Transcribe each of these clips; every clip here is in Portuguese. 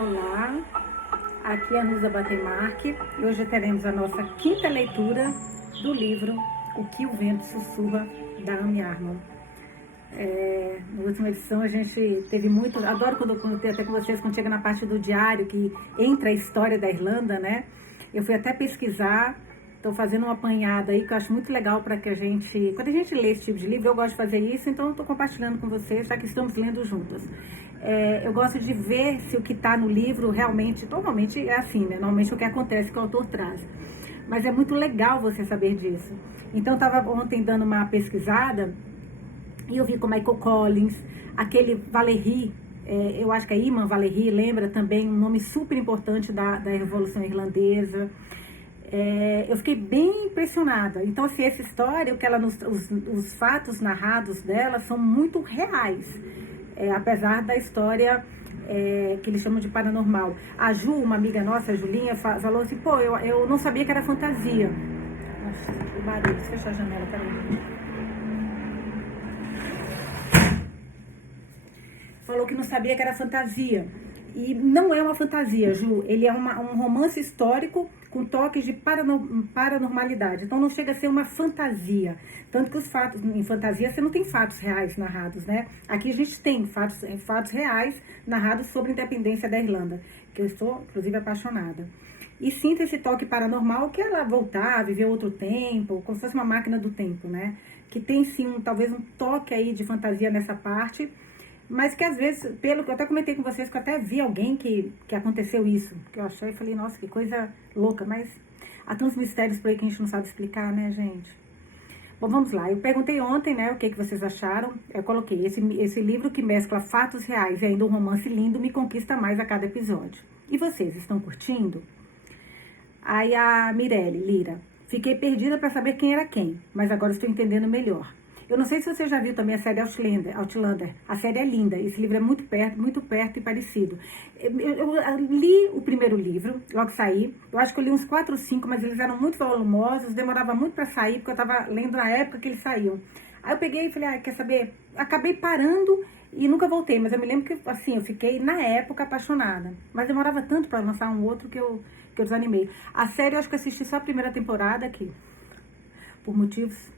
Olá, aqui é a Nusa Batemarque e hoje teremos a nossa quinta leitura do livro O que o Vento Sussurra, da Amy Arman. Na última edição a gente teve muito, adoro quando eu tenho até com vocês, quando chega na parte do diário que entra a história da Irlanda, né? Eu fui até pesquisar, estou fazendo uma apanhada aí que eu acho muito legal para que a gente, quando a gente lê esse tipo de livro, eu gosto de fazer isso, então eu estou compartilhando com vocês, já que estamos lendo juntas. Eu gosto de ver se o que está no livro realmente, normalmente é assim, né? Normalmente é o que acontece que o autor traz. Mas é muito legal você saber disso. Então eu estava ontem dando uma pesquisada e eu vi com Michael Collins, aquele Valéry, eu acho que é Iman Valéry, lembra também um nome super importante da Revolução Irlandesa. Eu fiquei bem impressionada. Então, assim, essa história, os fatos narrados dela são muito reais, apesar da história que eles chamam de paranormal. A Ju, uma amiga nossa, a Julinha, falou assim, pô, eu não sabia que era fantasia. Nossa, que barulho, deixa eu fechar a janela, peraí. Falou que não sabia que era fantasia. E não é uma fantasia, Ju. Ele é um romance histórico com toques de paranormalidade. Então não chega a ser uma fantasia. Tanto que os fatos, em fantasia, você não tem fatos reais narrados, né? Aqui a gente tem fatos reais narrados sobre a independência da Irlanda, que eu estou, inclusive, apaixonada. E sinto esse toque paranormal que ela voltar, viver outro tempo, como se fosse uma máquina do tempo, né? Que tem, sim, talvez um toque aí de fantasia nessa parte, mas que às vezes, pelo que eu até comentei com vocês, que eu até vi alguém que aconteceu isso, que eu achei e falei, nossa, que coisa louca, mas há tantos mistérios por aí que a gente não sabe explicar, né, gente? Bom, vamos lá, eu perguntei ontem, né, o que vocês acharam, eu coloquei, esse livro que mescla fatos reais e ainda um romance lindo me conquista mais a cada episódio. E vocês, estão curtindo? Aí a Mirelle Lira, fiquei perdida para saber quem era quem, mas agora estou entendendo melhor. Eu não sei se você já viu também a série Outlander. A série é linda. Esse livro é muito perto e parecido. Eu li o primeiro livro, logo saí. Eu acho que eu li uns 4 ou 5, mas eles eram muito volumosos, demorava muito para sair, porque eu estava lendo na época que eles saíam. Aí eu peguei e falei, quer saber? Acabei parando e nunca voltei, mas eu me lembro que, assim, eu fiquei, na época, apaixonada. Mas demorava tanto para lançar um outro que eu desanimei. A série, eu acho que eu assisti só a primeira temporada aqui, por motivos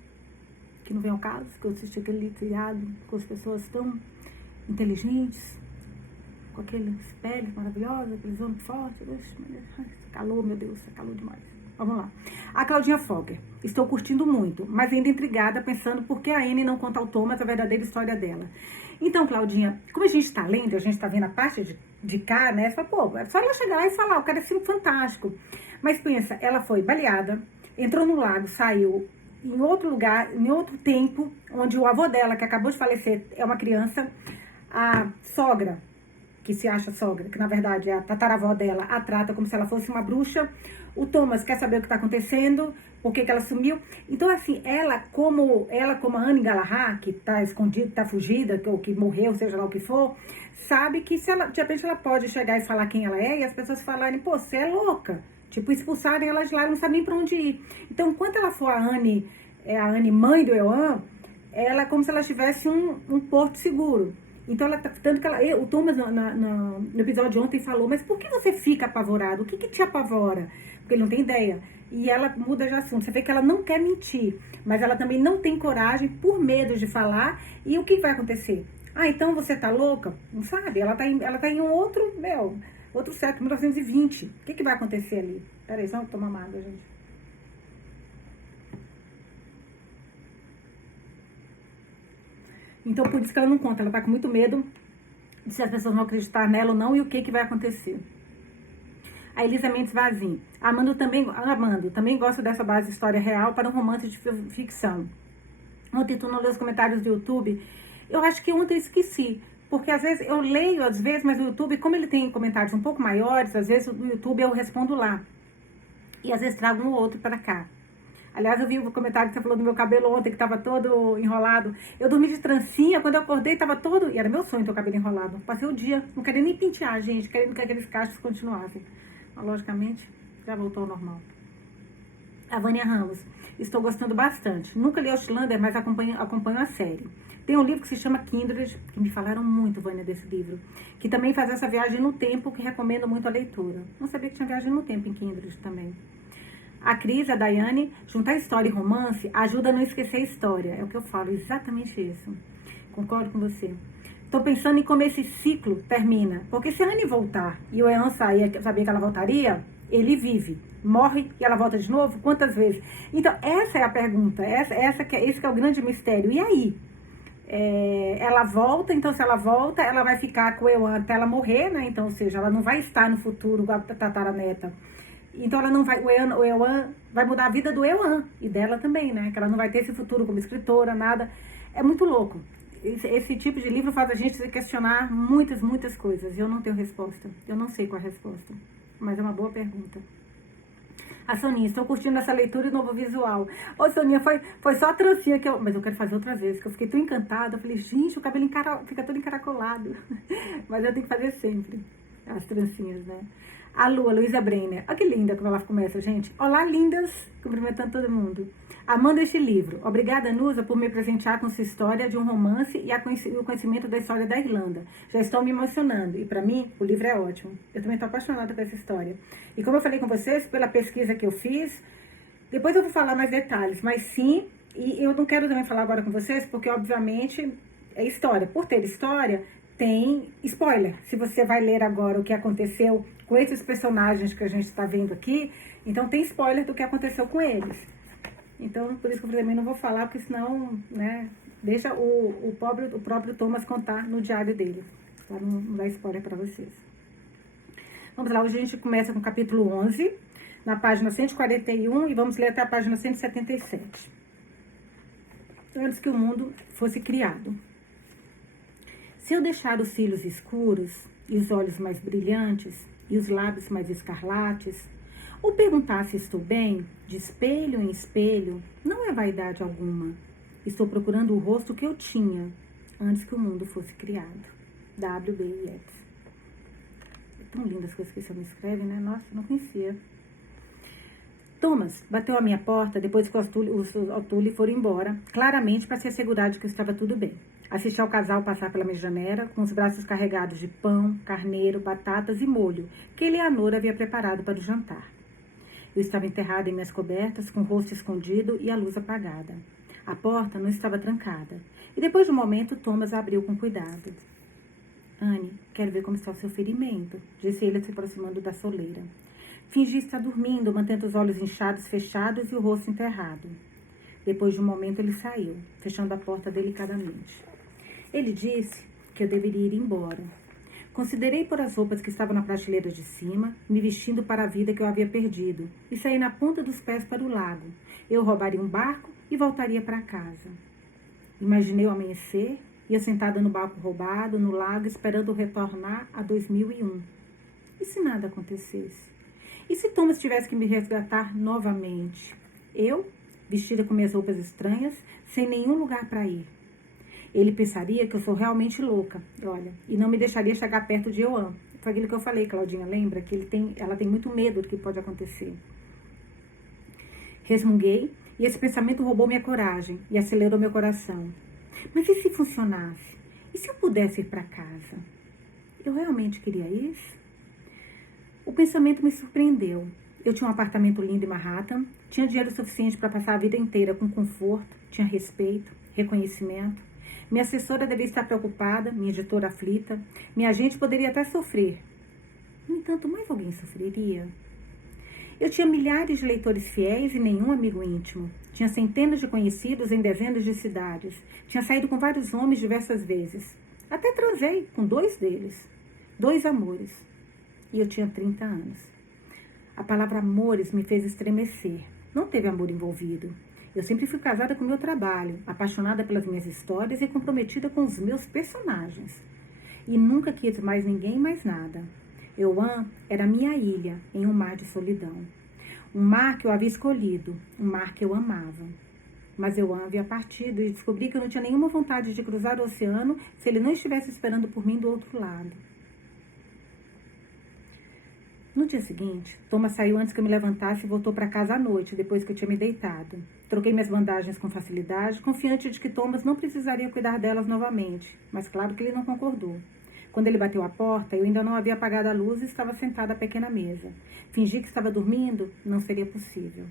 que não vem ao caso, que eu assisti aquele criado com as pessoas tão inteligentes, com aqueles peles maravilhosas, aqueles homens fortes, calor, meu Deus, calor demais. Vamos lá. A Claudinha Fogger. Estou curtindo muito, mas ainda intrigada, pensando por que a Anne não conta ao Thomas a verdadeira história dela. Então, Claudinha, como a gente está lendo, a gente está vendo a parte de cá, né? Você fala, pô, é só ela chegar lá e falar, o cara é filme fantástico. Mas pensa, ela foi baleada, entrou no lago, saiu em outro lugar, em outro tempo, onde o avô dela, que acabou de falecer, é uma criança, a sogra, que se acha sogra, que na verdade é a tataravó dela, a trata como se ela fosse uma bruxa. O Thomas quer saber o que está acontecendo, por que ela sumiu. Então, assim, ela como a Anne Galahad, que está escondida, está fugida, ou que morreu, seja lá o que for, sabe que se ela, de repente ela pode chegar e falar quem ela é, e as pessoas falarem, pô, você é louca. Tipo, expulsarem ela de lá, ela não sabe nem pra onde ir. Então, enquanto ela for a Anne mãe do Eoin, ela é como se ela tivesse um porto seguro. Então, tanto que o Thomas, no episódio de ontem, falou, mas por que você fica apavorado? O que te apavora? Porque ele não tem ideia. E ela muda de assunto. Você vê que ela não quer mentir, mas ela também não tem coragem, por medo de falar. E o que vai acontecer? Então você tá louca? Não sabe? Ela tá em um outro século, 1920. O que vai acontecer ali? Peraí, só tomar uma água, gente. Então, por isso que ela não conta. Ela tá com muito medo de se as pessoas vão acreditar nela ou não e o que vai acontecer. A Elisa Mendes Vazim. Amando também gosta dessa base de história real para um romance de ficção. Ontem tu não leu os comentários do YouTube. Eu acho que ontem eu esqueci. Porque às vezes eu leio, mas o YouTube, como ele tem comentários um pouco maiores, às vezes no YouTube eu respondo lá. E às vezes trago um ou outro para cá. Aliás, eu vi o comentário que você falou do meu cabelo ontem, que estava todo enrolado. Eu dormi de trancinha, quando eu acordei estava todo... E era meu sonho ter o cabelo enrolado. Passei o dia, não queria nem pentear, gente, querendo que aqueles cachos continuassem. Mas, logicamente, já voltou ao normal. A Vânia Ramos. Estou gostando bastante. Nunca li Outlander, mas acompanho a série. Tem um livro que se chama Kindred, que me falaram muito, Vânia, desse livro, que também faz essa viagem no tempo, que recomendo muito a leitura. Não sabia que tinha viagem no tempo em Kindred também. A Cris, a Daiane, juntar história e romance ajuda a não esquecer a história. É o que eu falo, exatamente isso. Concordo com você. Estou pensando em como esse ciclo termina. Porque se a Anne voltar e o Ean sair, sabia que ela voltaria, ele vive, morre e ela volta de novo? Quantas vezes? Então, essa é a pergunta. Esse que é o grande mistério. E aí? Ela volta, então se ela volta, ela vai ficar com o Ean até ela morrer, né? Então, ou seja, ela não vai estar no futuro com a tataraneta. Então ela não vai, o Ean vai mudar a vida do Ean e dela também, né? Que ela não vai ter esse futuro como escritora, nada. É muito louco. Esse tipo de livro faz a gente se questionar muitas, muitas coisas. E eu não tenho resposta. Eu não sei qual é a resposta. Mas é uma boa pergunta. A Soninha, estou curtindo essa leitura e novo visual. Ô, Soninha, foi só a trancinha que eu... Mas eu quero fazer outra vez, que eu fiquei tão encantada. Eu falei, gente, o cabelo fica todo encaracolado. Mas eu tenho que fazer sempre as trancinhas, né? A Luísa Brenner. Olha que linda como ela começa, gente. Olá, lindas. Cumprimentando todo mundo. Amando este livro. Obrigada, Nusa, por me presentear com sua história de um romance e o conhecimento da história da Irlanda. Já estou me emocionando. E para mim, o livro é ótimo. Eu também estou apaixonada por essa história. E como eu falei com vocês, pela pesquisa que eu fiz, depois eu vou falar mais detalhes. Mas sim, e eu não quero também falar agora com vocês, porque obviamente é história. Por ter história, tem spoiler. Se você vai ler agora o que aconteceu com esses personagens que a gente está vendo aqui, então tem spoiler do que aconteceu com eles. Então, por isso que eu também não vou falar, porque senão, né, deixa o próprio Thomas contar no diário dele, para não dar spoiler para vocês. Vamos lá, hoje a gente começa com o capítulo 11, na página 141, e vamos ler até a página 177. Antes que o mundo fosse criado. Se eu deixar os cílios escuros, e os olhos mais brilhantes, e os lábios mais escarlates, ou perguntar se estou bem, de espelho em espelho, não é vaidade alguma. Estou procurando o rosto que eu tinha antes que o mundo fosse criado. W.B. Yeats. É tão lindas as coisas que esse homem escreve, né? Nossa, eu não conhecia. Thomas bateu à minha porta depois que os O'Toole foram embora, claramente para se assegurar de que estava tudo bem. Assisti ao casal passar pela minha janela, com os braços carregados de pão, carneiro, batatas e molho, que Eleanor havia preparado para o jantar. Eu estava enterrada em minhas cobertas, com o rosto escondido e a luz apagada. A porta não estava trancada. E depois de um momento, Thomas abriu com cuidado. Anne, quero ver como está o seu ferimento, disse ele se aproximando da soleira. Fingi estar dormindo, mantendo os olhos inchados, fechados e o rosto enterrado. Depois de um momento, ele saiu, fechando a porta delicadamente. Ele disse que eu deveria ir embora. Considerei pôr as roupas que estavam na prateleira de cima, me vestindo para a vida que eu havia perdido, e saí na ponta dos pés para o lago. Eu roubaria um barco e voltaria para casa. Imaginei o amanhecer, ia sentada no barco roubado, no lago, esperando retornar a 2001. E se nada acontecesse? E se Thomas tivesse que me resgatar novamente? Eu, vestida com minhas roupas estranhas, sem nenhum lugar para ir. Ele pensaria que eu sou realmente louca, olha, e não me deixaria chegar perto de Eoan. Foi aquilo que eu falei, Claudinha, lembra? Que ela tem muito medo do que pode acontecer. Resmunguei, e esse pensamento roubou minha coragem e acelerou meu coração. Mas e se funcionasse? E se eu pudesse ir para casa? Eu realmente queria isso? O pensamento me surpreendeu. Eu tinha um apartamento lindo em Manhattan, tinha dinheiro suficiente para passar a vida inteira com conforto, tinha respeito, reconhecimento. Minha assessora devia estar preocupada, minha editora aflita, minha agente poderia até sofrer. No entanto, mais alguém sofreria? Eu tinha milhares de leitores fiéis e nenhum amigo íntimo. Tinha centenas de conhecidos em dezenas de cidades. Tinha saído com vários homens diversas vezes. Até transei com 2 deles. 2 amores. E eu tinha 30 anos. A palavra amores me fez estremecer. Não teve amor envolvido. Eu sempre fui casada com o meu trabalho, apaixonada pelas minhas histórias e comprometida com os meus personagens. E nunca quis mais ninguém, mais nada. Eoan era minha ilha em um mar de solidão. Um mar que eu havia escolhido, um mar que eu amava. Mas Eoan havia partido e descobri que eu não tinha nenhuma vontade de cruzar o oceano se ele não estivesse esperando por mim do outro lado. No dia seguinte, Thomas saiu antes que eu me levantasse e voltou para casa à noite, depois que eu tinha me deitado. Troquei minhas bandagens com facilidade, confiante de que Thomas não precisaria cuidar delas novamente, mas claro que ele não concordou. Quando ele bateu a porta, eu ainda não havia apagado a luz e estava sentada à pequena mesa. Fingi que estava dormindo, não seria possível.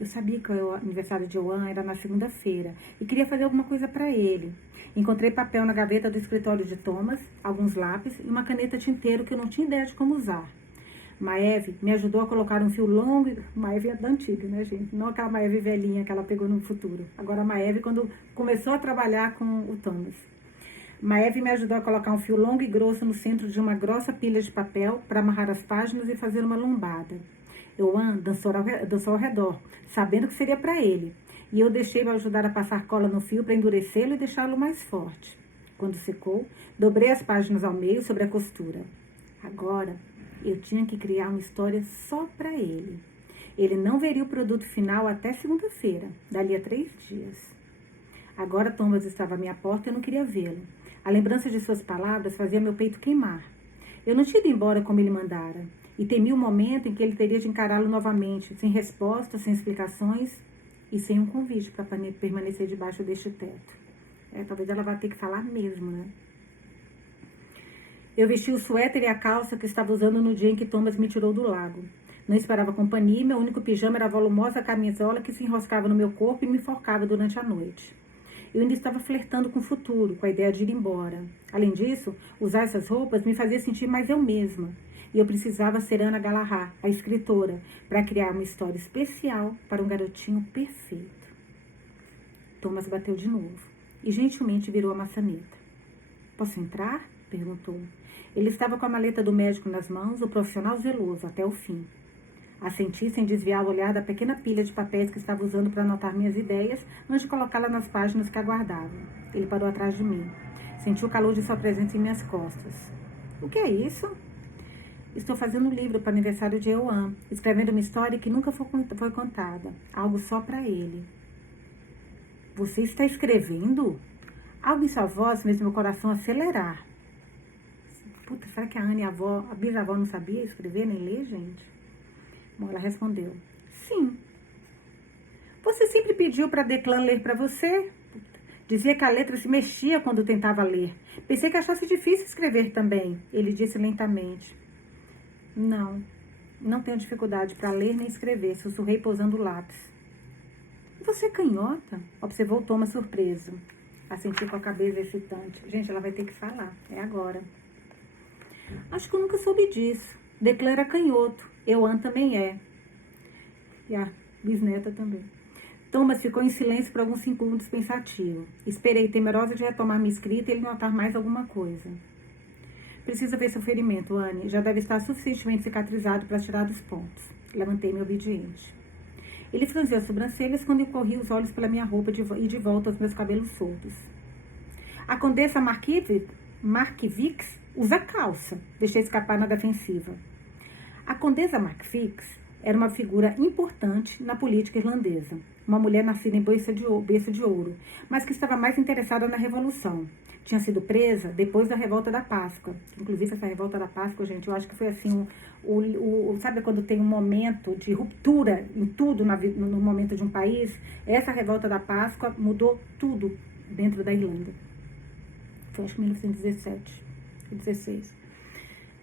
Eu sabia que o aniversário de Joan era na segunda-feira e queria fazer alguma coisa para ele. Encontrei papel na gaveta do escritório de Thomas, alguns lápis e uma caneta tinteiro que eu não tinha ideia de como usar. Maeve me ajudou a colocar um fio longo. Maeve é da antiga, né, gente? Não aquela Maeve velhinha que ela pegou no futuro. Agora a Maeve quando começou a trabalhar com o Thomas. Maeve me ajudou a colocar um fio longo e grosso no centro de uma grossa pilha de papel para amarrar as páginas e fazer uma lombada. Joan dançou ao redor, sabendo que seria para ele, e eu deixei-o ajudar a passar cola no fio para endurecê-lo e deixá-lo mais forte. Quando secou, dobrei as páginas ao meio sobre a costura. Agora, eu tinha que criar uma história só para ele. Ele não veria o produto final até segunda-feira, dali a 3 dias. Agora Thomas estava à minha porta e eu não queria vê-lo. A lembrança de suas palavras fazia meu peito queimar. Eu não tinha ido embora como ele mandara, e temi o momento em que ele teria de encará-lo novamente, sem respostas, sem explicações e sem um convite para permanecer debaixo deste teto. Talvez ela vá ter que falar mesmo, né? Eu vesti o suéter e a calça que estava usando no dia em que Thomas me tirou do lago. Não esperava companhia e meu único pijama era a volumosa camisola que se enroscava no meu corpo e me enforcava durante a noite. Eu ainda estava flertando com o futuro, com a ideia de ir embora. Além disso, usar essas roupas me fazia sentir mais eu mesma. E eu precisava ser Ana Galahad, a escritora, para criar uma história especial para um garotinho perfeito. Thomas bateu de novo e gentilmente virou a maçaneta. Posso entrar? Perguntou. Ele estava com a maleta do médico nas mãos, o profissional zeloso, até o fim. Assenti sem desviar o olhar da pequena pilha de papéis que estava usando para anotar minhas ideias antes de colocá-la nas páginas que aguardavam. Ele parou atrás de mim. Senti o calor de sua presença em minhas costas. O que é isso? Estou fazendo um livro para o aniversário de Joan, escrevendo uma história que nunca foi contada. Algo só para ele. Você está escrevendo? Algo em sua voz fez meu coração acelerar. Puta, será que a Ana, a bisavó, não sabia escrever nem ler, gente? Bom, ela respondeu. Sim. Você sempre pediu para Declan ler para você? Dizia que a letra se mexia quando tentava ler. Pensei que achasse difícil escrever também. Ele disse lentamente. Não tenho dificuldade para ler nem escrever, sussurrei pousando o lápis. Você é canhota? Observou Thomas surpreso. Assenti com a cabeça excitante. Gente, ela vai ter que falar. É agora. Acho que eu nunca soube disso. Declan era canhoto. Joan também é. E a bisneta também. Thomas ficou em silêncio por alguns segundos pensativo. Esperei, temerosa de retomar minha escrita e ele notar mais alguma coisa. Precisa ver seu ferimento, Anne. Já deve estar suficientemente cicatrizado para tirar dos pontos. Levantei-me obediente. Ele franziu as sobrancelhas quando eu corri os olhos pela minha roupa e de volta aos meus cabelos soltos. A condessa Markievicz usa calça. Deixei escapar na defensiva. A condessa Markievicz era uma figura importante na política irlandesa. Uma mulher nascida em berço de ouro, mas que estava mais interessada na Revolução. Tinha sido presa depois da Revolta da Páscoa. Inclusive, essa Revolta da Páscoa, gente, eu acho que foi assim, sabe quando tem um momento de ruptura em tudo no momento de um país? Essa Revolta da Páscoa mudou tudo dentro da Irlanda. Foi, acho que 1917, 16.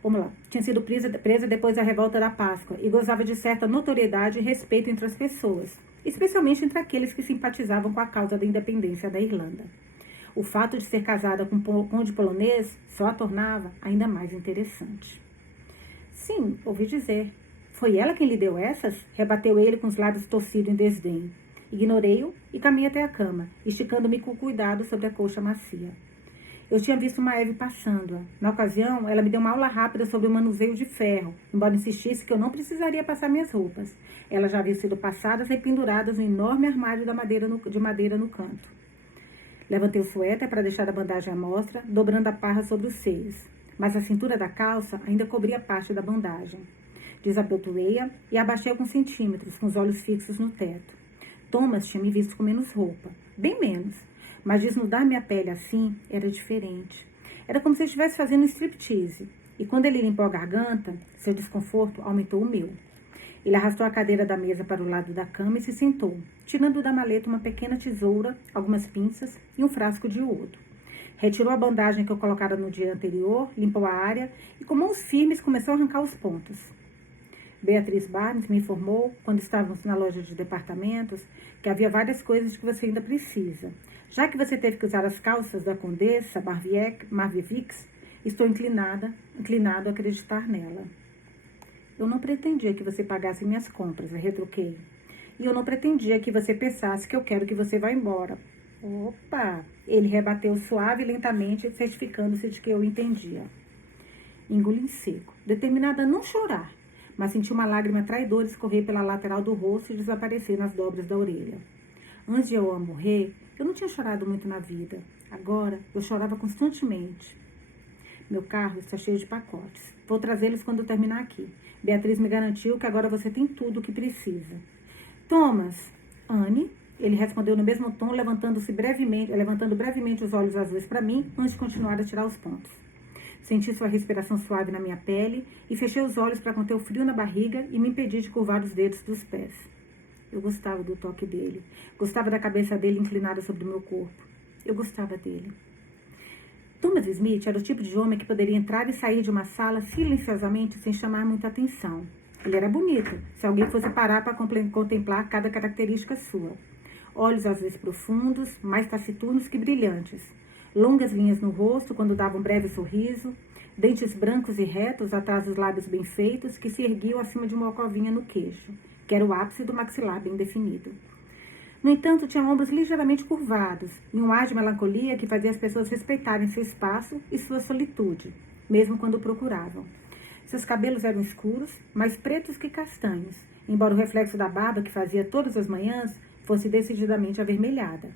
Vamos lá. Tinha sido presa depois da Revolta da Páscoa e gozava de certa notoriedade e respeito entre as pessoas, especialmente entre aqueles que simpatizavam com a causa da independência da Irlanda. O fato de ser casada com um conde polonês só a tornava ainda mais interessante. Sim, ouvi dizer. Foi ela quem lhe deu essas? Rebateu ele com os lábios torcidos em desdém. Ignorei-o e caminhei até a cama, esticando-me com cuidado sobre a coxa macia. Eu tinha visto Maeve passando-a. Na ocasião, ela me deu uma aula rápida sobre o manuseio de ferro, embora insistisse que eu não precisaria passar minhas roupas. Elas já haviam sido passadas e penduradas no enorme armário de madeira no canto. Levantei o suéter para deixar a bandagem à mostra, dobrando a parra sobre os seios. Mas a cintura da calça ainda cobria parte da bandagem. Desabotoei-a e abaixei alguns centímetros, com os olhos fixos no teto. Thomas tinha me visto com menos roupa, bem menos. Mas desnudar minha pele assim era diferente. Era como se eu estivesse fazendo um striptease. E quando ele limpou a garganta, seu desconforto aumentou o meu. Ele arrastou a cadeira da mesa para o lado da cama e se sentou, tirando da maleta uma pequena tesoura, algumas pinças e um frasco de iodo. Retirou a bandagem que eu colocara no dia anterior, limpou a área e, com mãos firmes, começou a arrancar os pontos. Beatriz Barnes me informou, quando estávamos na loja de departamentos, que havia várias coisas que você ainda precisa. Já que você teve que usar as calças da Condessa Marvivix, estou inclinado a acreditar nela. Eu não pretendia que você pagasse minhas compras, eu retruquei. E eu não pretendia que você pensasse que eu quero que você vá embora. Opa! Ele rebateu suave e lentamente, certificando-se de que eu entendia. Engoli em seco, determinada a não chorar, mas senti uma lágrima traidora escorrer pela lateral do rosto e desaparecer nas dobras da orelha. Antes de eu morrer, eu não tinha chorado muito na vida. Agora, eu chorava constantemente. Meu carro está cheio de pacotes. Vou trazê-los quando eu terminar aqui. Beatriz me garantiu que agora você tem tudo o que precisa. Thomas, Anne, ele respondeu no mesmo tom, levantando brevemente os olhos azuis para mim, antes de continuar a tirar os pontos. Senti sua respiração suave na minha pele e fechei os olhos para conter o frio na barriga e me impedir de curvar os dedos dos pés. Eu gostava do toque dele. Gostava da cabeça dele inclinada sobre o meu corpo. Eu gostava dele. Thomas Smith era o tipo de homem que poderia entrar e sair de uma sala silenciosamente sem chamar muita atenção. Ele era bonito, se alguém fosse parar para contemplar cada característica sua. Olhos azuis profundos, mais taciturnos que brilhantes. Longas linhas no rosto quando dava um breve sorriso. Dentes brancos e retos atrás dos lábios bem feitos que se erguiam acima de uma covinha no queixo, que era o ápice do maxilar bem definido. No entanto, tinha ombros ligeiramente curvados e um ar de melancolia que fazia as pessoas respeitarem seu espaço e sua solitude, mesmo quando o procuravam. Seus cabelos eram escuros, mais pretos que castanhos, embora o reflexo da barba que fazia todas as manhãs fosse decididamente avermelhada.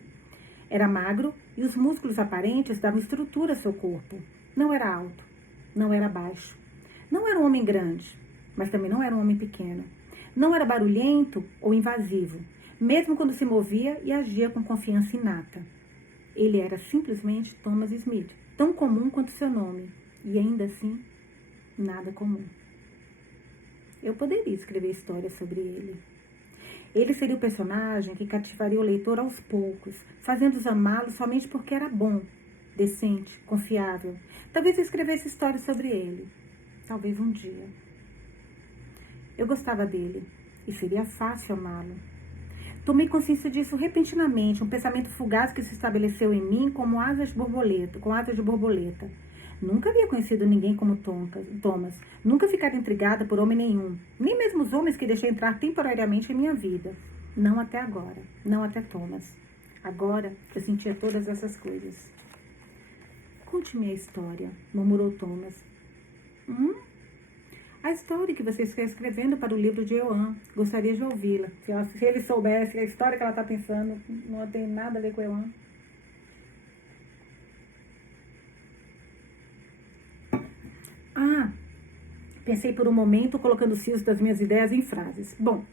Era magro e os músculos aparentes davam estrutura ao seu corpo. Não era alto, não era baixo. Não era um homem grande, mas também não era um homem pequeno. Não era barulhento ou invasivo, mesmo quando se movia e agia com confiança inata. Ele era simplesmente Thomas Smith, tão comum quanto seu nome, e ainda assim, nada comum. Eu poderia escrever histórias sobre ele. Ele seria o personagem que cativaria o leitor aos poucos, fazendo-os amá-lo somente porque era bom, decente, confiável. Talvez eu escrevesse histórias sobre ele. Talvez um dia. Eu gostava dele, e seria fácil amá-lo. Tomei consciência disso repentinamente, um pensamento fugaz que se estabeleceu em mim como asas de borboleta. Nunca havia conhecido ninguém como Thomas. Nunca ficara intrigada por homem nenhum, nem mesmo os homens que deixei entrar temporariamente em minha vida. Não até agora, não até Thomas. Agora eu sentia todas essas coisas. Conte-me a história, murmurou Thomas. A história que você está escrevendo para o livro de Eoan. Gostaria de ouvi-la. Se ele soubesse a história que ela está pensando, não tem nada a ver com Eoan. Pensei por um momento, colocando os fios das minhas ideias em frases. Bom,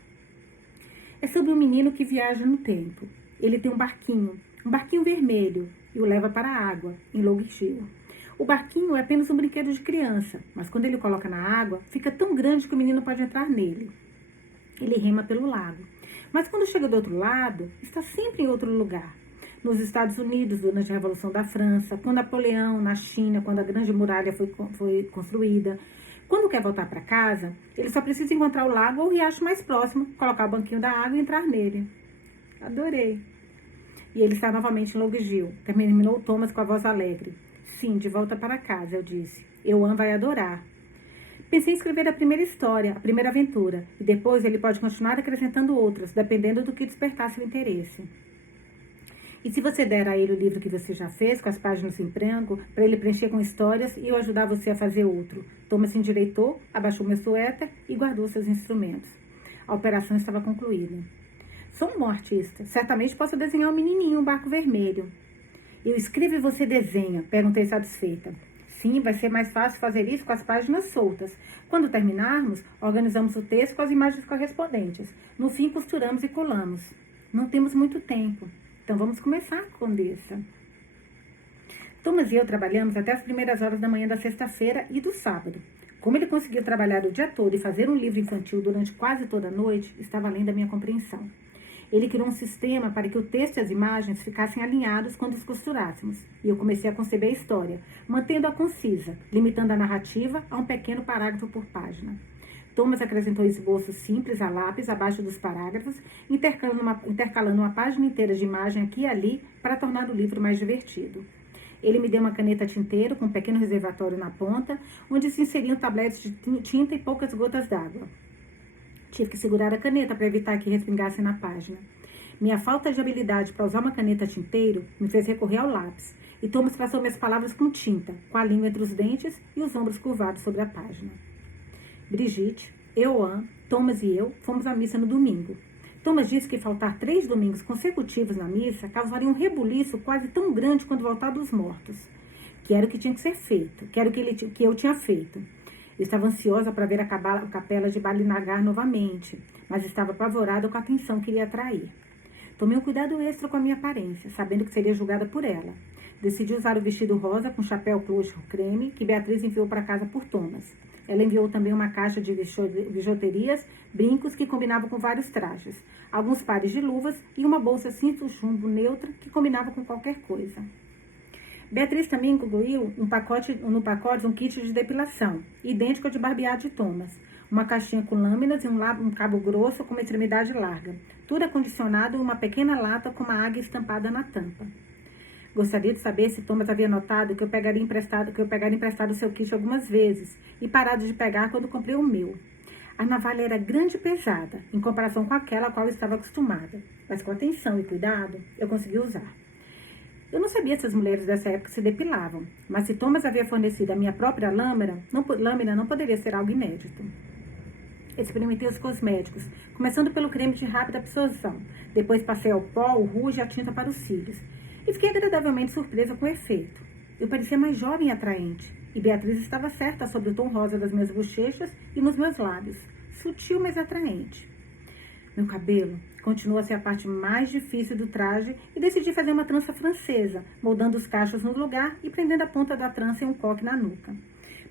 é sobre um menino que viaja no tempo. Ele tem um barquinho vermelho, e o leva para a água, em Loughill. O barquinho é apenas um brinquedo de criança, mas quando ele coloca na água, fica tão grande que o menino pode entrar nele. Ele rema pelo lago. Mas quando chega do outro lado, está sempre em outro lugar. Nos Estados Unidos, durante a Revolução da França, com Napoleão, na China, quando a Grande Muralha foi construída. Quando quer voltar para casa, ele só precisa encontrar o lago ou o riacho mais próximo, colocar o banquinho da água e entrar nele. Adorei. E ele está novamente em Loughill. Terminou Thomas com a voz alegre. Sim, de volta para casa, eu disse. Eoan vai adorar. Pensei em escrever a primeira história, a primeira aventura, e depois ele pode continuar acrescentando outras, dependendo do que despertar seu interesse. E se você der a ele o livro que você já fez, com as páginas em branco, para ele preencher com histórias e eu ajudar você a fazer outro? Thomas se endireitou, abaixou meu suéter e guardou seus instrumentos. A operação estava concluída. Sou um bom artista. Certamente posso desenhar um menininho, um barco vermelho. Eu escrevo e você desenha, perguntei satisfeita. Sim, vai ser mais fácil fazer isso com as páginas soltas. Quando terminarmos, organizamos o texto com as imagens correspondentes. No fim, costuramos e colamos. Não temos muito tempo. Então, vamos começar, Condessa. Thomas e eu trabalhamos até as primeiras horas da manhã da sexta-feira e do sábado. Como ele conseguiu trabalhar o dia todo e fazer um livro infantil durante quase toda a noite, estava além da minha compreensão. Ele criou um sistema para que o texto e as imagens ficassem alinhados quando os costurássemos. E eu comecei a conceber a história, mantendo-a concisa, limitando a narrativa a um pequeno parágrafo por página. Thomas acrescentou esboços simples a lápis abaixo dos parágrafos, intercalando uma página inteira de imagem aqui e ali para tornar o livro mais divertido. Ele me deu uma caneta tinteiro com um pequeno reservatório na ponta, onde se inseriam tabletes de tinta e poucas gotas d'água. Tive que segurar a caneta para evitar que respingasse na página. Minha falta de habilidade para usar uma caneta tinteiro me fez recorrer ao lápis, e Thomas passou minhas palavras com tinta, com a língua entre os dentes e os ombros curvados sobre a página. Brigitte, Eoan, Thomas e eu fomos à missa no domingo. Thomas disse que faltar 3 domingos consecutivos na missa causaria um rebuliço quase tão grande quanto voltar dos mortos. Que era o que tinha que ser feito, que era o que eu tinha feito. Eu estava ansiosa para ver a capela de Balinagar novamente, mas estava apavorada com a atenção que iria atrair. Tomei um cuidado extra com a minha aparência, sabendo que seria julgada por ela. Decidi usar o vestido rosa com chapéu cloche creme que Beatriz enviou para casa por Thomas. Ela enviou também uma caixa de bijuterias, brincos que combinavam com vários trajes, alguns pares de luvas e uma bolsa cinto chumbo neutra que combinava com qualquer coisa. Beatriz também incluiu no pacote um kit de depilação, idêntico ao de barbear de Thomas, uma caixinha com lâminas e um cabo grosso com uma extremidade larga, tudo acondicionado em uma pequena lata com uma águia estampada na tampa. Gostaria de saber se Thomas havia notado que eu pegaria emprestado o seu kit algumas vezes e parado de pegar quando comprei o meu. A navalha era grande e pesada, em comparação com aquela a qual eu estava acostumada, mas com atenção e cuidado, eu consegui usar. Eu não sabia se as mulheres dessa época se depilavam, mas se Thomas havia fornecido a minha própria lâmina não poderia ser algo inédito. Experimentei os cosméticos, começando pelo creme de rápida absorção, depois passei ao pó, o rouge e a tinta para os cílios. E fiquei agradavelmente surpresa com o efeito. Eu parecia mais jovem e atraente, e Beatriz estava certa sobre o tom rosa das minhas bochechas e nos meus lábios, sutil, mas atraente. Meu cabelo continuou a ser a parte mais difícil do traje e decidi fazer uma trança francesa, moldando os cachos no lugar e prendendo a ponta da trança em um coque na nuca.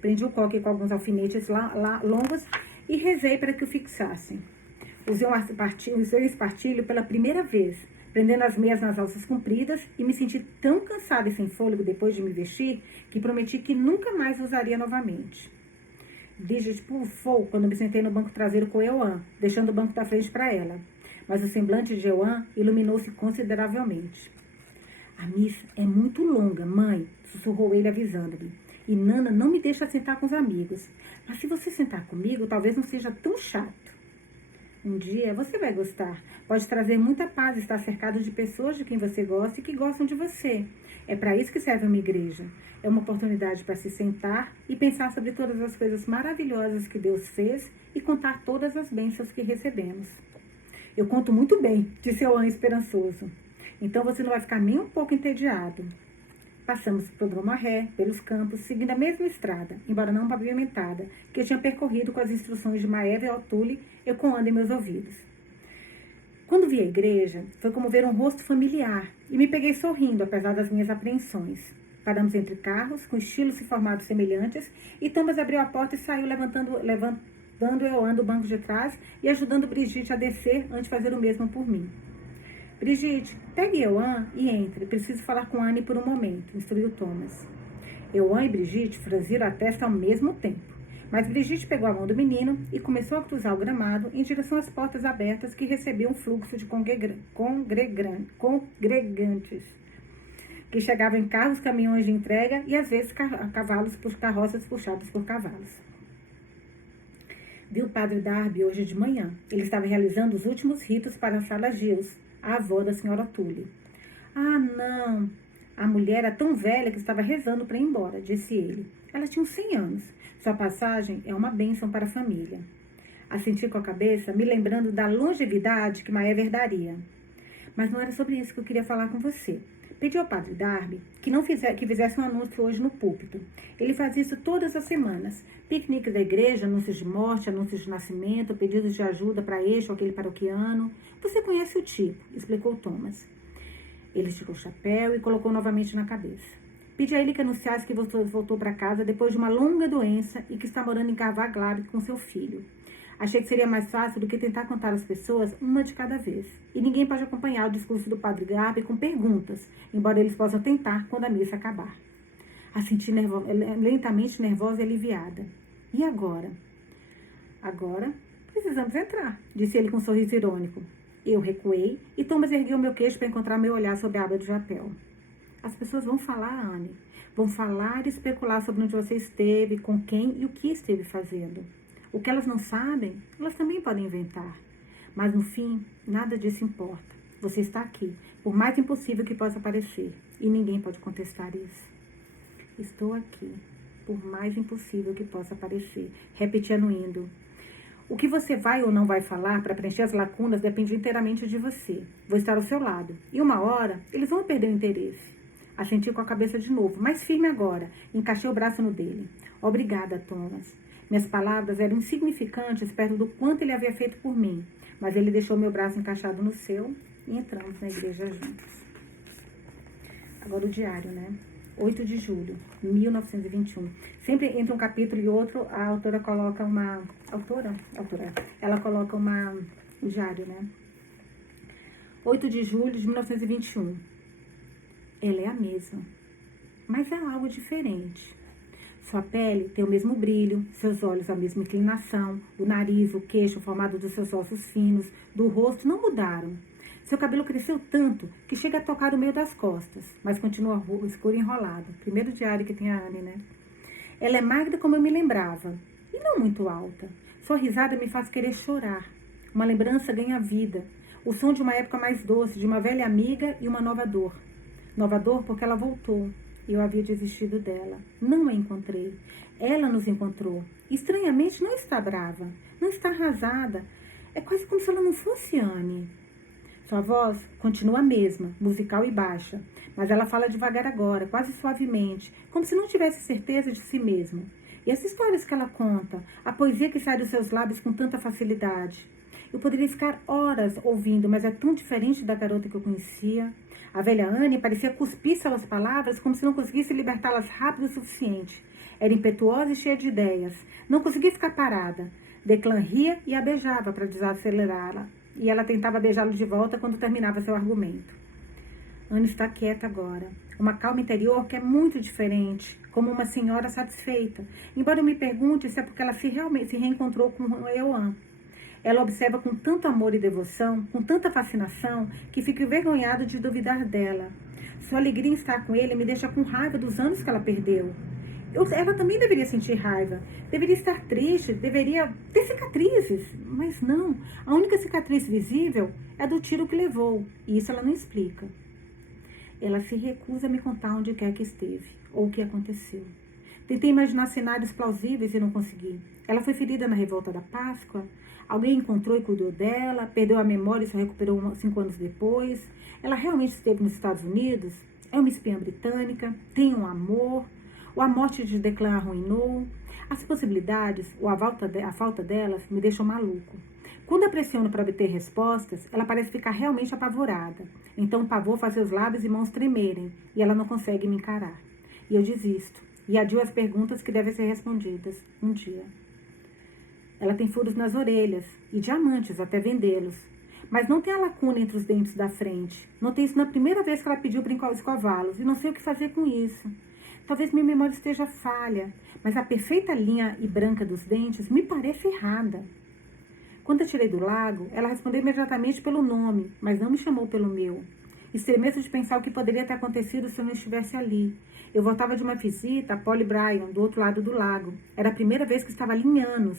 Prendi o coque com alguns alfinetes longos e rezei para que o fixassem. Usei um espartilho pela primeira vez, prendendo as meias nas alças compridas, e me senti tão cansada e sem fôlego depois de me vestir que prometi que nunca mais usaria novamente. Brigitte pufou quando me sentei no banco traseiro com Eoan, deixando o banco da frente para ela. Mas o semblante de Eoan iluminou-se consideravelmente. A missa é muito longa, mãe, sussurrou ele avisando-me. E Nana não me deixa sentar com os amigos. Mas se você sentar comigo, talvez não seja tão chato. Um dia você vai gostar. Pode trazer muita paz estar cercado de pessoas de quem você gosta e que gostam de você. É para isso que serve uma igreja. É uma oportunidade para se sentar e pensar sobre todas as coisas maravilhosas que Deus fez e contar todas as bênçãos que recebemos. Eu conto muito bem, disse Eoan esperançoso. Então você não vai ficar nem um pouco entediado. Passamos por Bromaré, pelos campos, seguindo a mesma estrada, embora não pavimentada, que eu tinha percorrido com as instruções de Maeve e Altule ecoando em meus ouvidos. Quando vi a igreja, foi como ver um rosto familiar, e me peguei sorrindo, apesar das minhas apreensões. Paramos entre carros, com estilos e formatos semelhantes, e Thomas abriu a porta e saiu levantando Eoan do banco de trás e ajudando Brigitte a descer antes de fazer o mesmo por mim. Brigitte, pegue Eoan e entre. Preciso falar com Anne por um momento, instruiu Thomas. Eoan e Brigitte franziram a testa ao mesmo tempo. Mas Brigitte pegou a mão do menino e começou a cruzar o gramado em direção às portas abertas que recebiam um fluxo de congregantes, que chegavam em carros, caminhões de entrega e às vezes carroças puxadas por cavalos. Vi o padre Darby hoje de manhã. Ele estava realizando os últimos ritos para a Sala Gilles, a avó da senhora Tully. Ah, não! A mulher era tão velha que estava rezando para ir embora, disse ele. Ela tinha uns 100 anos. Sua passagem é uma bênção para a família. Assenti com a cabeça, me lembrando da longevidade que Maeve herdaria. Mas não era sobre isso que eu queria falar com você. Pedi ao padre Darby que fizesse um anúncio hoje no púlpito. Ele faz isso todas as semanas. Piqueniques da igreja, anúncios de morte, anúncios de nascimento, pedidos de ajuda para este ou aquele paroquiano. Você conhece o tipo, explicou Thomas. Ele tirou o chapéu e colocou novamente na cabeça. Pedi a ele que anunciasse que voltou para casa depois de uma longa doença e que está morando em Carvalho com seu filho. Achei que seria mais fácil do que tentar contar às pessoas uma de cada vez. E ninguém pode acompanhar o discurso do padre Garbi com perguntas, embora eles possam tentar quando a missa acabar. A senti lentamente nervosa e aliviada. E agora? Agora, precisamos entrar, disse ele com um sorriso irônico. Eu recuei e Thomas ergueu meu queixo para encontrar meu olhar sob a aba do chapéu. As pessoas vão falar, Anne. Vão falar e especular sobre onde você esteve, com quem e o que esteve fazendo. O que elas não sabem, elas também podem inventar. Mas no fim, nada disso importa. Você está aqui, por mais impossível que possa parecer. E ninguém pode contestar isso. Estou aqui, por mais impossível que possa parecer. Repeti anuindo. O que você vai ou não vai falar para preencher as lacunas depende inteiramente de você. Vou estar ao seu lado. E uma hora, eles vão perder o interesse. Assenti com a cabeça de novo, mais firme agora. Encaixei o braço no dele. Obrigada, Thomas. Minhas palavras eram insignificantes perto do quanto ele havia feito por mim. Mas ele deixou meu braço encaixado no seu e entramos na igreja juntos. Agora o diário, né? 8 de julho, 1921. Sempre entre um capítulo e outro, a autora coloca uma... Ela coloca um diário, né? 8 de julho de 1921. Ela é a mesma, mas é algo diferente. Sua pele tem o mesmo brilho, seus olhos a mesma inclinação, o nariz, o queixo formado dos seus ossos finos, do rosto não mudaram. Seu cabelo cresceu tanto que chega a tocar o meio das costas, mas continua escuro e enrolado. Primeiro diário que tem a Anne, né? Ela é magra como eu me lembrava, e não muito alta. Sua risada me faz querer chorar. Uma lembrança ganha vida. O som de uma época mais doce, de uma velha amiga e uma nova dor. Nova dor porque ela voltou. E eu havia desistido dela. Não a encontrei. Ela nos encontrou. Estranhamente, não está brava. Não está arrasada. É quase como se ela não fosse Anne. Sua voz continua a mesma, musical e baixa. Mas ela fala devagar agora, quase suavemente, como se não tivesse certeza de si mesma. E as histórias que ela conta, a poesia que sai dos seus lábios com tanta facilidade. Eu poderia ficar horas ouvindo, mas é tão diferente da garota que eu conhecia. A velha Anne parecia cuspir suas palavras como se não conseguisse libertá-las rápido o suficiente. Era impetuosa e cheia de ideias. Não conseguia ficar parada. Declan ria e a beijava para desacelerá-la. E ela tentava beijá-lo de volta quando terminava seu argumento. Anne está quieta agora. Uma calma interior que é muito diferente, como uma senhora satisfeita. Embora eu me pergunte se é porque ela realmente se reencontrou com Eoan. Ela observa com tanto amor e devoção, com tanta fascinação, que fico envergonhado de duvidar dela. Sua alegria em estar com ele me deixa com raiva dos anos que ela perdeu. Ela também deveria sentir raiva, deveria estar triste, deveria ter cicatrizes, mas não. A única cicatriz visível é do tiro que levou, e isso ela não explica. Ela se recusa a me contar onde quer que esteve, ou o que aconteceu. Tentei imaginar cenários plausíveis e não consegui. Ela foi ferida na revolta da Páscoa. Alguém encontrou e cuidou dela, perdeu a memória e só recuperou 5 anos depois. Ela realmente esteve nos Estados Unidos? É uma espiã britânica? Tem um amor? Ou a morte de Declan arruinou? As possibilidades, ou a falta delas, me deixam maluco. Quando a pressiono para obter respostas, ela parece ficar realmente apavorada. Então o pavor faz seus lábios e mãos tremerem, e ela não consegue me encarar. E eu desisto, e adio as perguntas que devem ser respondidas um dia. Ela tem furos nas orelhas, e diamantes até vendê-los. Mas não tem a lacuna entre os dentes da frente. Notei isso na primeira vez que ela pediu para escová-los, e não sei o que fazer com isso. Talvez minha memória esteja falha, mas a perfeita linha e branca dos dentes me parece errada. Quando eu tirei do lago, ela respondeu imediatamente pelo nome, mas não me chamou pelo meu. Estremeço de pensar o que poderia ter acontecido se eu não estivesse ali. Eu voltava de uma visita a Polly Bryan, do outro lado do lago. Era a primeira vez que estava ali em anos.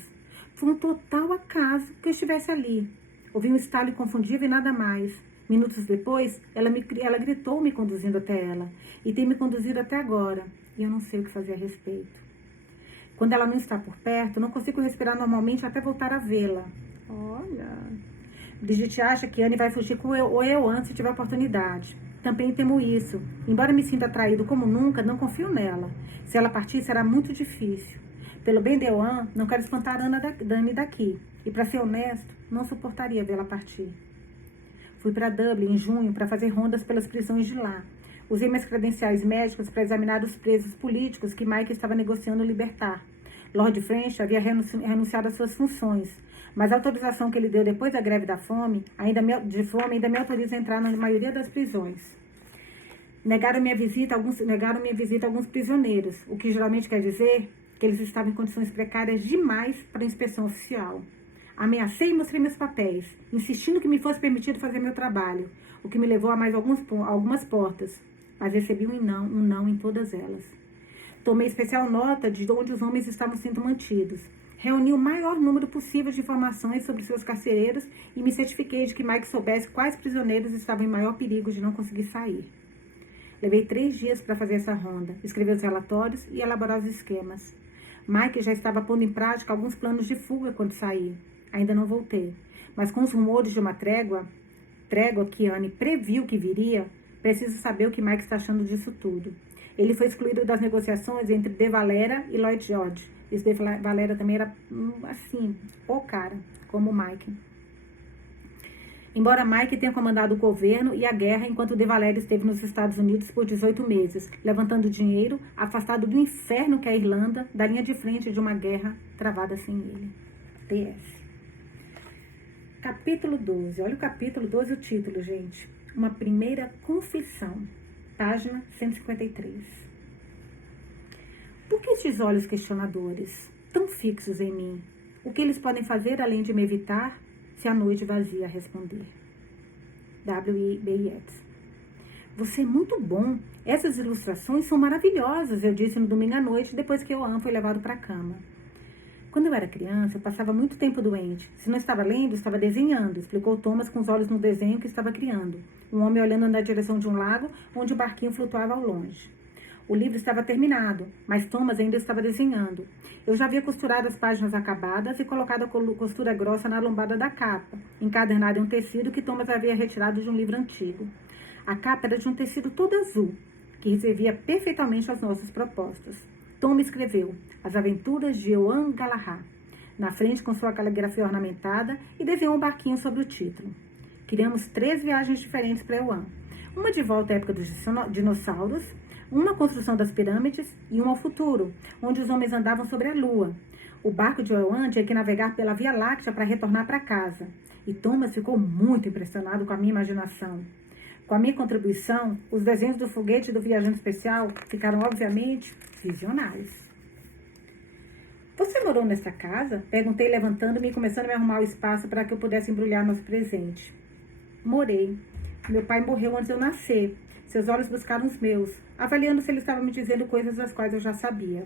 Foi um total acaso que eu estivesse ali. Ouvi um estalo inconfundível e nada mais. Minutos depois, ela gritou me conduzindo até ela. E tem me conduzido até agora. E eu não sei o que fazer a respeito. Quando ela não está por perto, não consigo respirar normalmente até voltar a vê-la. Olha... Brigitte acha que Anne vai fugir com o Eoan se tiver oportunidade. Também temo isso. Embora me sinta atraído como nunca, não confio nela. Se ela partir, será muito difícil. Pelo bem de Eoan, não quero espantar a Anne daqui. E para ser honesto, não suportaria vê-la partir. Fui para Dublin em junho para fazer rondas pelas prisões de lá. Usei minhas credenciais médicas para examinar os presos políticos que Mike estava negociando libertar. Lord French havia renunciado às suas funções, mas a autorização que ele deu depois da greve da fome, ainda me autoriza a entrar na maioria das prisões. Negaram minha visita a alguns prisioneiros, o que geralmente quer dizer que eles estavam em condições precárias demais para a inspeção oficial. Ameacei e mostrei meus papéis, insistindo que me fosse permitido fazer meu trabalho, o que me levou a mais algumas portas, mas recebi um não em todas elas. Tomei especial nota de onde os homens estavam sendo mantidos. Reuni o maior número possível de informações sobre seus carcereiros e me certifiquei de que Mike soubesse quais prisioneiros estavam em maior perigo de não conseguir sair. Levei 3 dias para fazer essa ronda, escrever os relatórios e elaborar os esquemas. Mike já estava pondo em prática alguns planos de fuga quando saí. Ainda não voltei, mas com os rumores de uma trégua que Anne previu que viria, preciso saber o que Mike está achando disso tudo. Ele foi excluído das negociações entre De Valera e Lloyd George. Esse De Valera também era, assim, o cara, como o Mike. Embora Mike tenha comandado o governo e a guerra enquanto De Valera esteve nos Estados Unidos por 18 meses, levantando dinheiro, afastado do inferno que é a Irlanda, da linha de frente de uma guerra travada sem ele. TS. Capítulo 12. Olha o capítulo 12 e o título, gente. Uma primeira confissão. Página 153. Por que estes olhos questionadores, tão fixos em mim? O que eles podem fazer além de me evitar, se a noite vazia responder? W.E.B. Yeats. Você é muito bom. Essas ilustrações são maravilhosas, eu disse no domingo à noite, depois que Ioan foi levado para a cama. Quando eu era criança, eu passava muito tempo doente. Se não estava lendo, estava desenhando, explicou Thomas com os olhos no desenho que estava criando. Um homem olhando na direção de um lago, onde o barquinho flutuava ao longe. O livro estava terminado, mas Thomas ainda estava desenhando. Eu já havia costurado as páginas acabadas e colocado a costura grossa na lombada da capa, encadernada em um tecido que Thomas havia retirado de um livro antigo. A capa era de um tecido todo azul, que servia perfeitamente às nossas propostas. Tom escreveu As Aventuras de Ioan Galahad, na frente com sua caligrafia ornamentada, e desenhou um barquinho sobre o título. Criamos 3 viagens diferentes para Ioan. Uma de volta à época dos dinossauros, uma construção das pirâmides e uma ao futuro, onde os homens andavam sobre a lua. O barco de Ioan tinha que navegar pela Via Láctea para retornar para casa. E Thomas ficou muito impressionado com a minha imaginação. Com a minha contribuição, os desenhos do foguete e do viajante especial ficaram, obviamente, visionários. Você morou nessa casa? Perguntei, levantando-me e começando a me arrumar o espaço para que eu pudesse embrulhar nosso presente. Morei. Meu pai morreu antes de eu nascer. Seus olhos buscaram os meus, avaliando se ele estava me dizendo coisas das quais eu já sabia.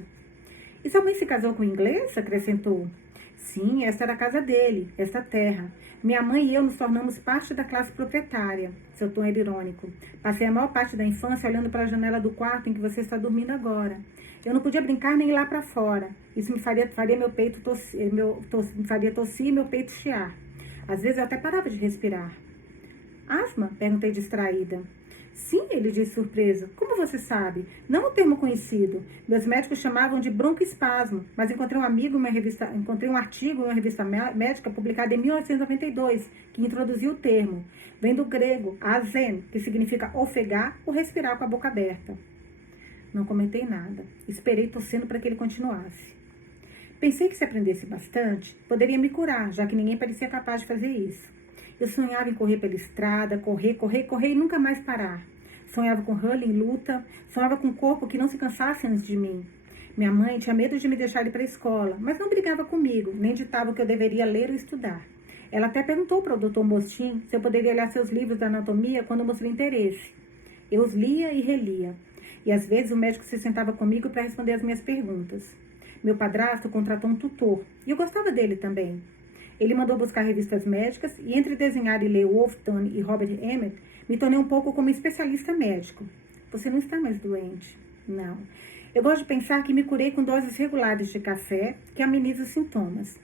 E sua mãe se casou com um inglês? Acrescentou. Sim, esta era a casa dele, esta terra. Minha mãe e eu nos tornamos parte da classe proprietária. Seu tom era irônico. Passei a maior parte da infância olhando para a janela do quarto em que você está dormindo agora. Eu não podia brincar nem ir lá para fora. Isso me faria meu peito tossir, me faria tossir e meu peito chiar. Às vezes eu até parava de respirar. Asma? Perguntei distraída. Sim, ele disse surpreso. Como você sabe? Não o termo conhecido. Meus médicos chamavam de broncoespasmo, mas encontrei um artigo em uma revista médica publicada em 1992, que introduziu o termo. Vem do grego, azen, que significa ofegar ou respirar com a boca aberta. Não comentei nada. Esperei tossindo para que ele continuasse. Pensei que se aprendesse bastante, poderia me curar, já que ninguém parecia capaz de fazer isso. Eu sonhava em correr pela estrada, correr e nunca mais parar. Sonhava com Hurley em luta, sonhava com um corpo que não se cansasse antes de mim. Minha mãe tinha medo de me deixar ir para a escola, mas não brigava comigo, nem ditava o que eu deveria ler ou estudar. Ela até perguntou para o Dr. Mostin se eu poderia olhar seus livros da anatomia quando mostrei interesse. Eu os lia e relia, e às vezes o médico se sentava comigo para responder as minhas perguntas. Meu padrasto contratou um tutor, e eu gostava dele também. Ele mandou buscar revistas médicas e entre desenhar e ler Wolfe Tone e Robert Emmet, me tornei um pouco como especialista médico. Você não está mais doente? Não. Eu gosto de pensar que me curei com doses regulares de café que amenizam os sintomas.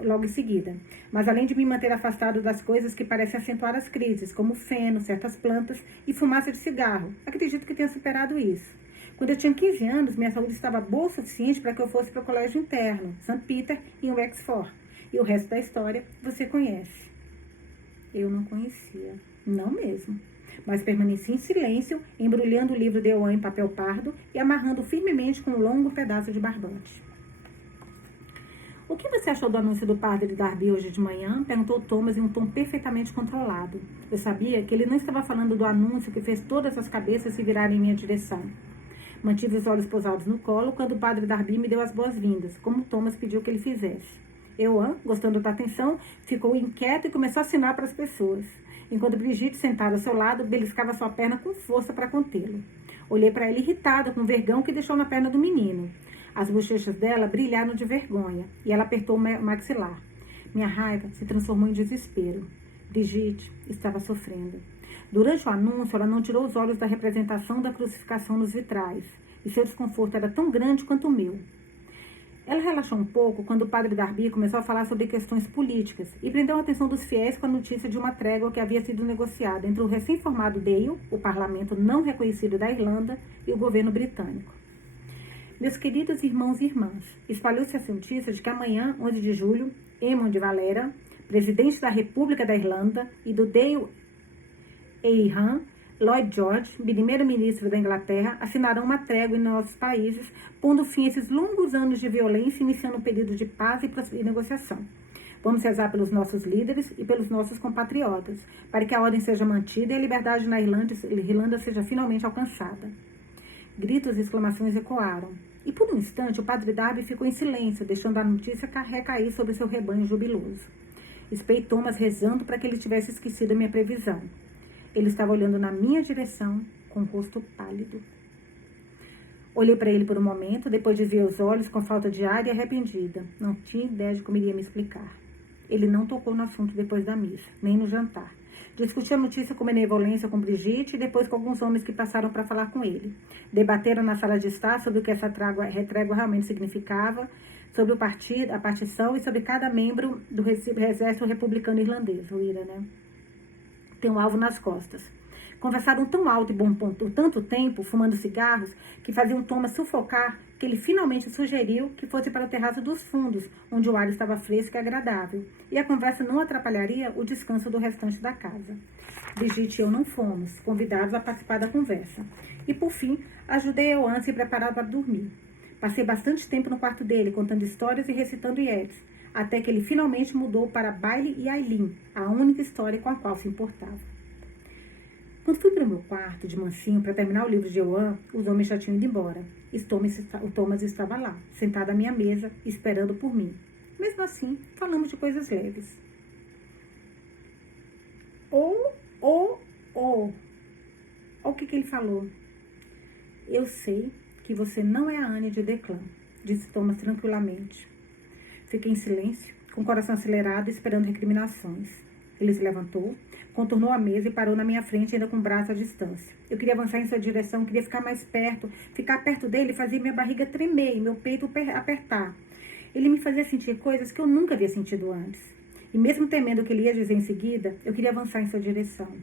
Logo em seguida. Mas além de me manter afastado das coisas que parecem acentuar as crises, como feno, certas plantas e fumaça de cigarro, acredito que tenha superado isso. Quando eu tinha 15 anos, minha saúde estava boa o suficiente para que eu fosse para o colégio interno, St. Peter, em Wexford. E o resto da história você conhece. Eu não conhecia. Não mesmo. mas permaneci em silêncio, embrulhando o livro de Euan em papel pardo e amarrando firmemente com um longo pedaço de barbante. O que você achou do anúncio do padre Darby hoje de manhã? Perguntou Thomas em um tom perfeitamente controlado. Eu sabia que ele não estava falando do anúncio que fez todas as cabeças se virarem em minha direção. Mantive os olhos pousados no colo quando o padre Darby me deu as boas-vindas, como Thomas pediu que ele fizesse. Euan, gostando da atenção, ficou inquieto e começou a assinar para as pessoas, enquanto Brigitte, sentada ao seu lado, beliscava sua perna com força para contê-lo. Olhei para ela irritada com o vergão que deixou na perna do menino. As bochechas dela brilharam de vergonha e ela apertou o maxilar. Minha raiva se transformou em desespero. Brigitte estava sofrendo. Durante o anúncio, ela não tirou os olhos da representação da crucificação nos vitrais, e seu desconforto era tão grande quanto o meu. Ela relaxou um pouco quando o padre Darby começou a falar sobre questões políticas e prendeu a atenção dos fiéis com a notícia de uma trégua que havia sido negociada entre o recém-formado Dale, o parlamento não reconhecido da Irlanda, e o governo britânico. Meus queridos irmãos e irmãs, espalhou-se a notícia de que amanhã, 11 de julho, Eamon de Valera, presidente da República da Irlanda, e do Dale Éireann, Lloyd George, primeiro-ministro da Inglaterra, assinarão uma trégua em nossos países, pondo fim a esses longos anos de violência e iniciando um período de paz e negociação. Vamos rezar pelos nossos líderes e pelos nossos compatriotas, para que a ordem seja mantida e a liberdade na Irlanda seja finalmente alcançada. Gritos e exclamações ecoaram. E por um instante o padre Darby ficou em silêncio, deixando a notícia recair sobre seu rebanho jubiloso. Espiei Thomas rezando para que ele tivesse esquecido a minha previsão. Ele estava olhando na minha direção, com o rosto pálido. Olhei para ele por um momento, depois desviei os olhos com falta de ar e arrependida. Não tinha ideia de como iria me explicar. Ele não tocou no assunto depois da missa, nem no jantar. Discutiu a notícia com benevolência com Brigitte e depois com alguns homens que passaram para falar com ele. Debateram na sala de estar sobre o que essa trégua realmente significava, sobre a partição e sobre cada membro do exército republicano irlandês, o IRA, né? Tem um alvo nas costas. Conversaram tão alto e bom ponto, tanto tempo, fumando cigarros, que faziam Thomas sufocar, que ele finalmente sugeriu que fosse para o terraço dos fundos, onde o ar estava fresco e agradável, e a conversa não atrapalharia o descanso do restante da casa. Brigitte e eu não fomos, convidados a participar da conversa. E, por fim, ajudei Euan a se preparar para dormir. Passei bastante tempo no quarto dele, contando histórias e recitando ietes, até que ele finalmente mudou para Bailey e Aileen, a única história com a qual se importava. Quando fui para o meu quarto, de mansinho, para terminar o livro de Euan, os homens já tinham ido embora. O Thomas estava lá, sentado à minha mesa, esperando por mim. Mesmo assim, falamos de coisas leves. Olha o que ele falou. Eu sei que você não é a Anne de Declan, disse Thomas tranquilamente. Fiquei em silêncio, com o coração acelerado, esperando recriminações. Ele se levantou, contornou a mesa e parou na minha frente, ainda com o braço à distância. Eu queria avançar em sua direção, queria ficar mais perto. Ficar perto dele fazia minha barriga tremer e meu peito apertar. Ele me fazia sentir coisas que eu nunca havia sentido antes. E mesmo temendo o que ele ia dizer em seguida, eu queria avançar em sua direção.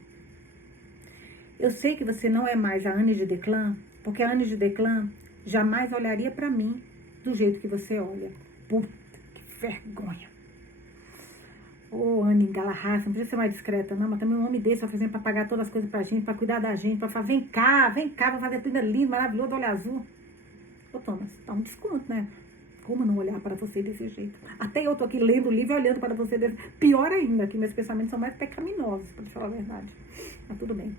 Eu sei que você não é mais a Anne de Declan, porque a Anne de Declan jamais olharia para mim do jeito que você olha. Puta, que vergonha. Anne Galahad, não podia ser mais discreta, não, mas também um homem desse vai fazendo para pagar todas as coisas pra gente, para cuidar da gente, para falar, vem cá, vai fazer tudo lindo, maravilhoso, olho azul. Thomas, dá um desconto, né? Como não olhar para você desse jeito? Até eu tô aqui lendo o livro e olhando para você desse... Pior ainda, que meus pensamentos são mais pecaminosos, para te falar a verdade. Mas tudo bem.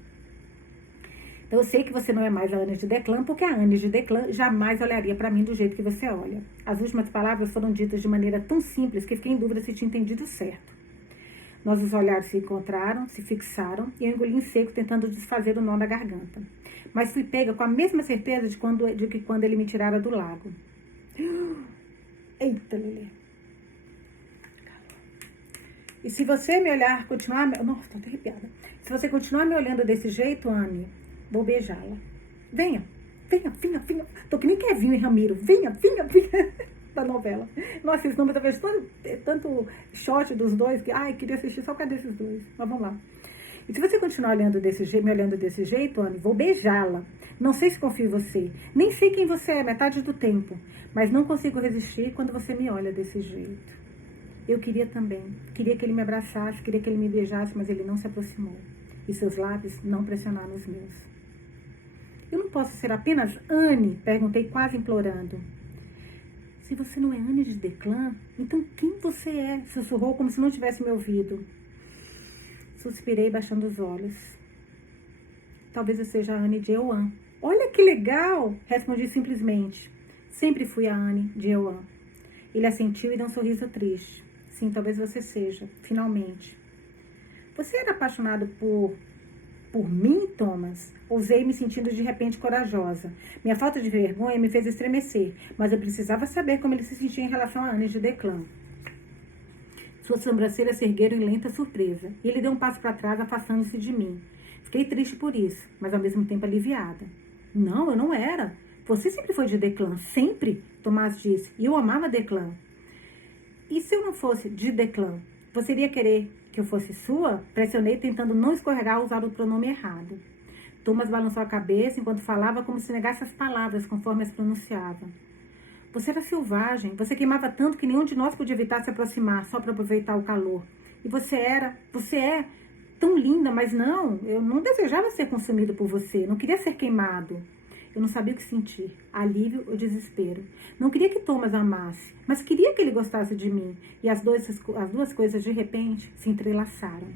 Então, eu sei que você não é mais a Anne de Declan, porque a Anne de Declan jamais olharia para mim do jeito que você olha. As últimas palavras foram ditas de maneira tão simples que fiquei em dúvida se tinha entendido certo. Nossos olhares se encontraram, se fixaram, e eu engoli em seco, tentando desfazer o nó da garganta. Mas fui pega com a mesma certeza de que quando ele me tirara do lago. Eita, Lelê. E se você me olhar, continuar... Nossa, tô até arrepiada. Se você continuar me olhando desse jeito, Anne, vou beijá-la. Venha. Tô que nem Kevinho e Ramiro. Venha. Da novela. Nossa, esse nome talvez tanto shot dos dois que, queria assistir só por causa desses dois. Mas vamos lá. E se você continuar me olhando desse jeito, Anne, vou beijá-la. Não sei se confio em você. Nem sei quem você é, metade do tempo. Mas não consigo resistir quando você me olha desse jeito. Eu queria também. Queria que ele me abraçasse, queria que ele me beijasse, mas ele não se aproximou. e seus lábios não pressionaram os meus. Eu não posso ser apenas Anne? Perguntei quase implorando. Se você não é Anne de Declan, então quem você é? Sussurrou como se não tivesse me ouvido. Suspirei baixando os olhos. Talvez eu seja a Anne de Euan. Olha que legal! Respondi simplesmente. Sempre fui a Anne de Euan. Ele assentiu e deu um sorriso triste. Sim, talvez você seja, finalmente. Você era apaixonado por mim, Thomas? Ousei, me sentindo de repente corajosa. Minha falta de vergonha me fez estremecer, mas eu precisava saber como ele se sentia em relação a Anne de Declan. Suas sobrancelhas se ergueram em lenta surpresa, e ele deu um passo para trás, afastando-se de mim. Fiquei triste por isso, mas ao mesmo tempo aliviada. Não, eu não era. Você sempre foi de Declan, sempre, Tomás disse, e eu amava Declan. E se eu não fosse de Declan, você iria querer que eu fosse sua? Pressionei, tentando não escorregar ao usar o pronome errado. Thomas balançou a cabeça enquanto falava como se negasse as palavras conforme as pronunciava. Você era selvagem, você queimava tanto que nenhum de nós podia evitar se aproximar, só para aproveitar o calor. E você é tão linda, mas não, eu não desejava ser consumido por você, não queria ser queimado. Eu não sabia o que sentir, alívio ou desespero. Não queria que Thomas amasse, mas queria que ele gostasse de mim. E as duas coisas, de repente, se entrelaçaram.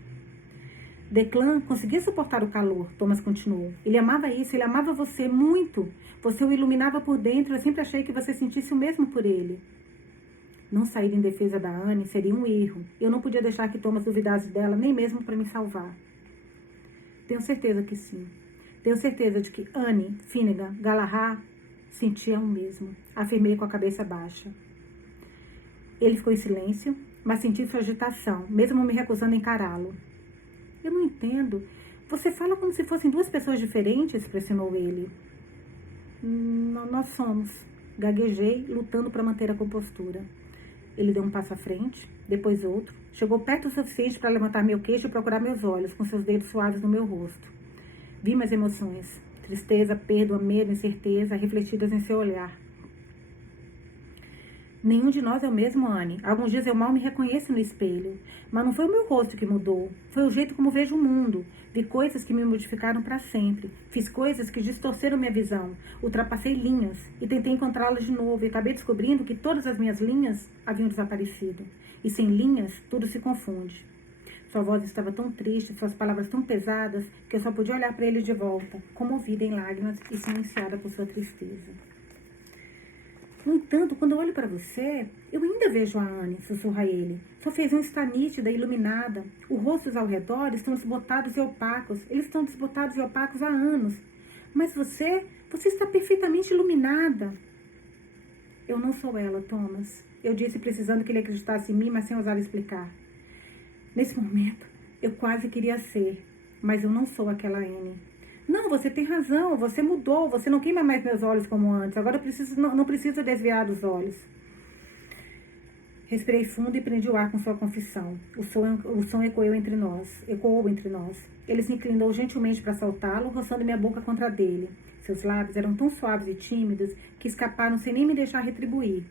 Declan conseguia suportar o calor, Thomas continuou. Ele amava isso, ele amava você muito. Você o iluminava por dentro, eu sempre achei que você sentisse o mesmo por ele. Não sair em defesa da Anne seria um erro. Eu não podia deixar que Thomas duvidasse dela, nem mesmo para me salvar. Tenho certeza que sim. Tenho certeza de que Anne, Finnegan, Galahad sentiam o mesmo. Afirmei com a cabeça baixa. Ele ficou em silêncio, mas senti sua agitação, mesmo me recusando a encará-lo. Eu não entendo. Você fala como se fossem duas pessoas diferentes, pressionou ele. Nós somos. Gaguejei, lutando para manter a compostura. Ele deu um passo à frente, depois outro. Chegou perto o suficiente para levantar meu queixo e procurar meus olhos, com seus dedos suaves no meu rosto. Vi minhas emoções, tristeza, perda, medo, incerteza, refletidas em seu olhar. Nenhum de nós é o mesmo, Anne. Alguns dias eu mal me reconheço no espelho. Mas não foi o meu rosto que mudou. Foi o jeito como vejo o mundo. Vi coisas que me modificaram para sempre. Fiz coisas que distorceram minha visão. Ultrapassei linhas e tentei encontrá-las de novo. E acabei descobrindo que todas as minhas linhas haviam desaparecido. E sem linhas, tudo se confunde. Sua voz estava tão triste, suas palavras tão pesadas, que eu só podia olhar para ele de volta, comovida em lágrimas e silenciada por sua tristeza. No entanto, quando eu olho para você, eu ainda vejo a Anne, sussurra ele. Sua feição está nítida, iluminada. Os rostos ao redor estão desbotados e opacos. Eles estão desbotados e opacos há anos. Mas você está perfeitamente iluminada. Eu não sou ela, Thomas. Eu disse, precisando que ele acreditasse em mim, mas sem ousar explicar. Nesse momento, eu quase queria ser, mas eu não sou aquela Anne. Não, você tem razão, você mudou, você não queima mais meus olhos como antes, agora eu não preciso desviar dos olhos. Respirei fundo e prendi o ar com sua confissão. O som ecoou entre nós. Ele se inclinou gentilmente para soltá-lo, roçando minha boca contra a dele. Seus lábios eram tão suaves e tímidos que escaparam sem nem me deixar retribuir.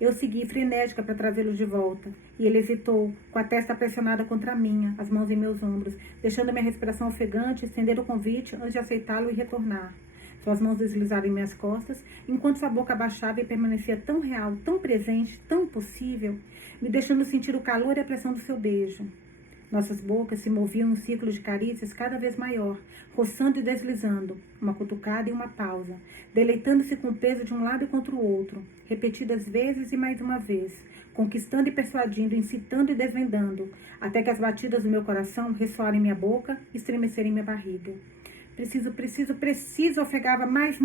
Eu segui frenética para trazê-lo de volta, e ele hesitou, com a testa pressionada contra a minha, as mãos em meus ombros, deixando minha respiração ofegante estender o convite antes de aceitá-lo e retornar. Suas mãos deslizaram em minhas costas, enquanto sua boca abaixava e permanecia tão real, tão presente, tão impossível, me deixando sentir o calor e a pressão do seu beijo. Nossas bocas se moviam em um círculo de carícias cada vez maior, roçando e deslizando, uma cutucada e uma pausa, deleitando-se com o peso de um lábio contra o outro, repetidas vezes e mais uma vez, conquistando e persuadindo, incitando e desvendando, até que as batidas do meu coração ressoaram em minha boca e estremecerem em minha barriga. Preciso, ofegava mais,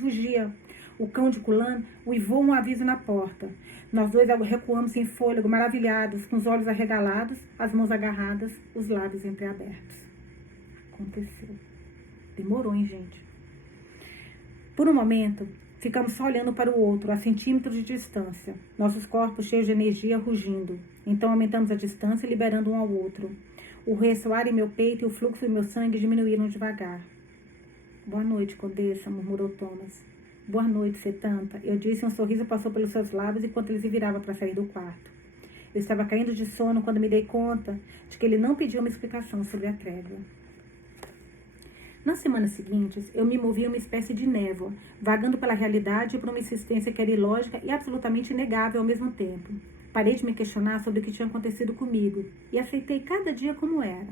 rugia. O cão de Kulan uivou um aviso na porta. Nós dois recuamos em fôlego, maravilhados, com os olhos arregalados, as mãos agarradas, os lábios entreabertos. Aconteceu. Demorou, hein, gente? Por um momento, ficamos só olhando para o outro, a centímetros de distância. Nossos corpos cheios de energia rugindo. Então aumentamos a distância, liberando um ao outro. O ressoar em meu peito e o fluxo em meu sangue diminuíram devagar. Boa noite, Condessa, murmurou Thomas. Boa noite, Setanta. Eu disse, um sorriso passou pelos seus lábios enquanto ele se virava para sair do quarto. Eu estava caindo de sono quando me dei conta de que ele não pediu uma explicação sobre a trégua. Nas semanas seguintes, eu me movia uma espécie de névoa, vagando pela realidade por uma existência que era ilógica e absolutamente inegável ao mesmo tempo. Parei de me questionar sobre o que tinha acontecido comigo e aceitei cada dia como era.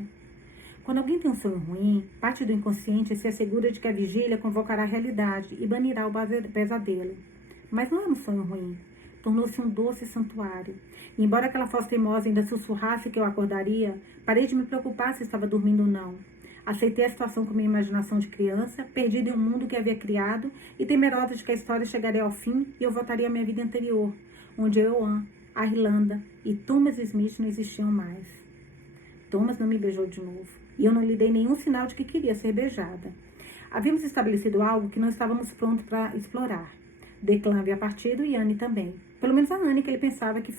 Quando alguém tem um sonho ruim, parte do inconsciente se assegura de que a vigília convocará a realidade e banirá o pesadelo. Mas não era um sonho ruim. Tornou-se um doce santuário. E embora aquela voz teimosa ainda sussurrasse que eu acordaria, parei de me preocupar se estava dormindo ou não. Aceitei a situação com minha imaginação de criança, perdida em um mundo que havia criado e temerosa de que a história chegaria ao fim e eu voltaria à minha vida anterior, onde Eoan, a Irlanda e Thomas Smith não existiam mais. Thomas não me beijou de novo e eu não lhe dei nenhum sinal de que queria ser beijada. Havíamos estabelecido algo que não estávamos prontos para explorar. Declan havia partido e Anne também. Pelo menos a Anne que ele pensava que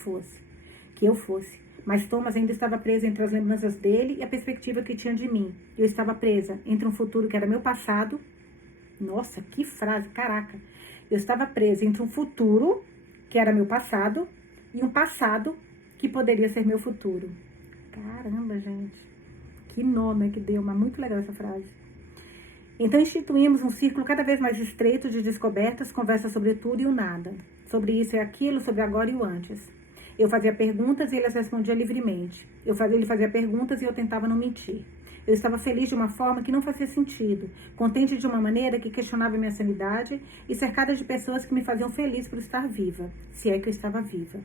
eu fosse. Mas Thomas ainda estava preso entre as lembranças dele e a perspectiva que tinha de mim. Eu estava presa entre um futuro que era meu passado. Nossa, que frase, caraca. Eu estava presa entre um futuro que era meu passado e um passado que poderia ser meu futuro. Caramba, gente. Que nome que deu, mas muito legal essa frase. Então instituímos um círculo cada vez mais estreito de descobertas, conversas sobre tudo e o nada. Sobre isso e aquilo, sobre agora e o antes. Eu fazia perguntas e ele as respondia livremente. Ele fazia perguntas e eu tentava não mentir. Eu estava feliz de uma forma que não fazia sentido, contente de uma maneira que questionava minha sanidade e cercada de pessoas que me faziam feliz por estar viva, se é que eu estava viva.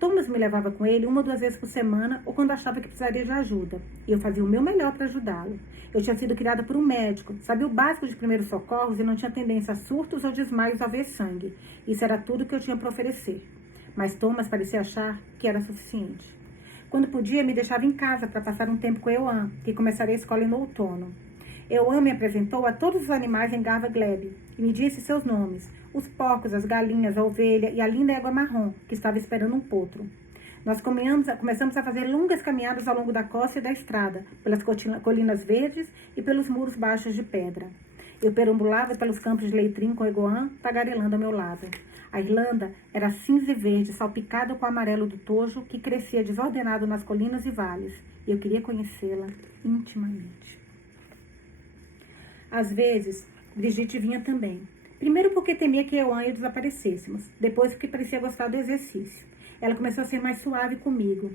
Thomas me levava com ele 1 ou 2 vezes por semana ou quando achava que precisaria de ajuda, e eu fazia o meu melhor para ajudá-lo. Eu tinha sido criada por um médico, sabia o básico de primeiros socorros e não tinha tendência a surtos ou desmaios ao ver sangue. Isso era tudo que eu tinha para oferecer. Mas Thomas parecia achar que era suficiente. Quando podia, me deixava em casa para passar um tempo com Eoan, que começaria a escola no outono. Eoan me apresentou a todos os animais em Garva Gleb e me disse seus nomes, os porcos, as galinhas, a ovelha e a linda égua marrom, que estava esperando um potro. Nós começamos a fazer longas caminhadas ao longo da costa e da estrada, pelas colinas verdes e pelos muros baixos de pedra. Eu perambulava pelos campos de Leitrim com Eoan, tagarelando ao meu lado. A Irlanda era cinza e verde, salpicada com o amarelo do tojo, que crescia desordenado nas colinas e vales, e eu queria conhecê-la intimamente. Às vezes, Brigitte vinha também. Primeiro porque temia que eu e eu desaparecêssemos, depois porque parecia gostar do exercício. Ela começou a ser mais suave comigo,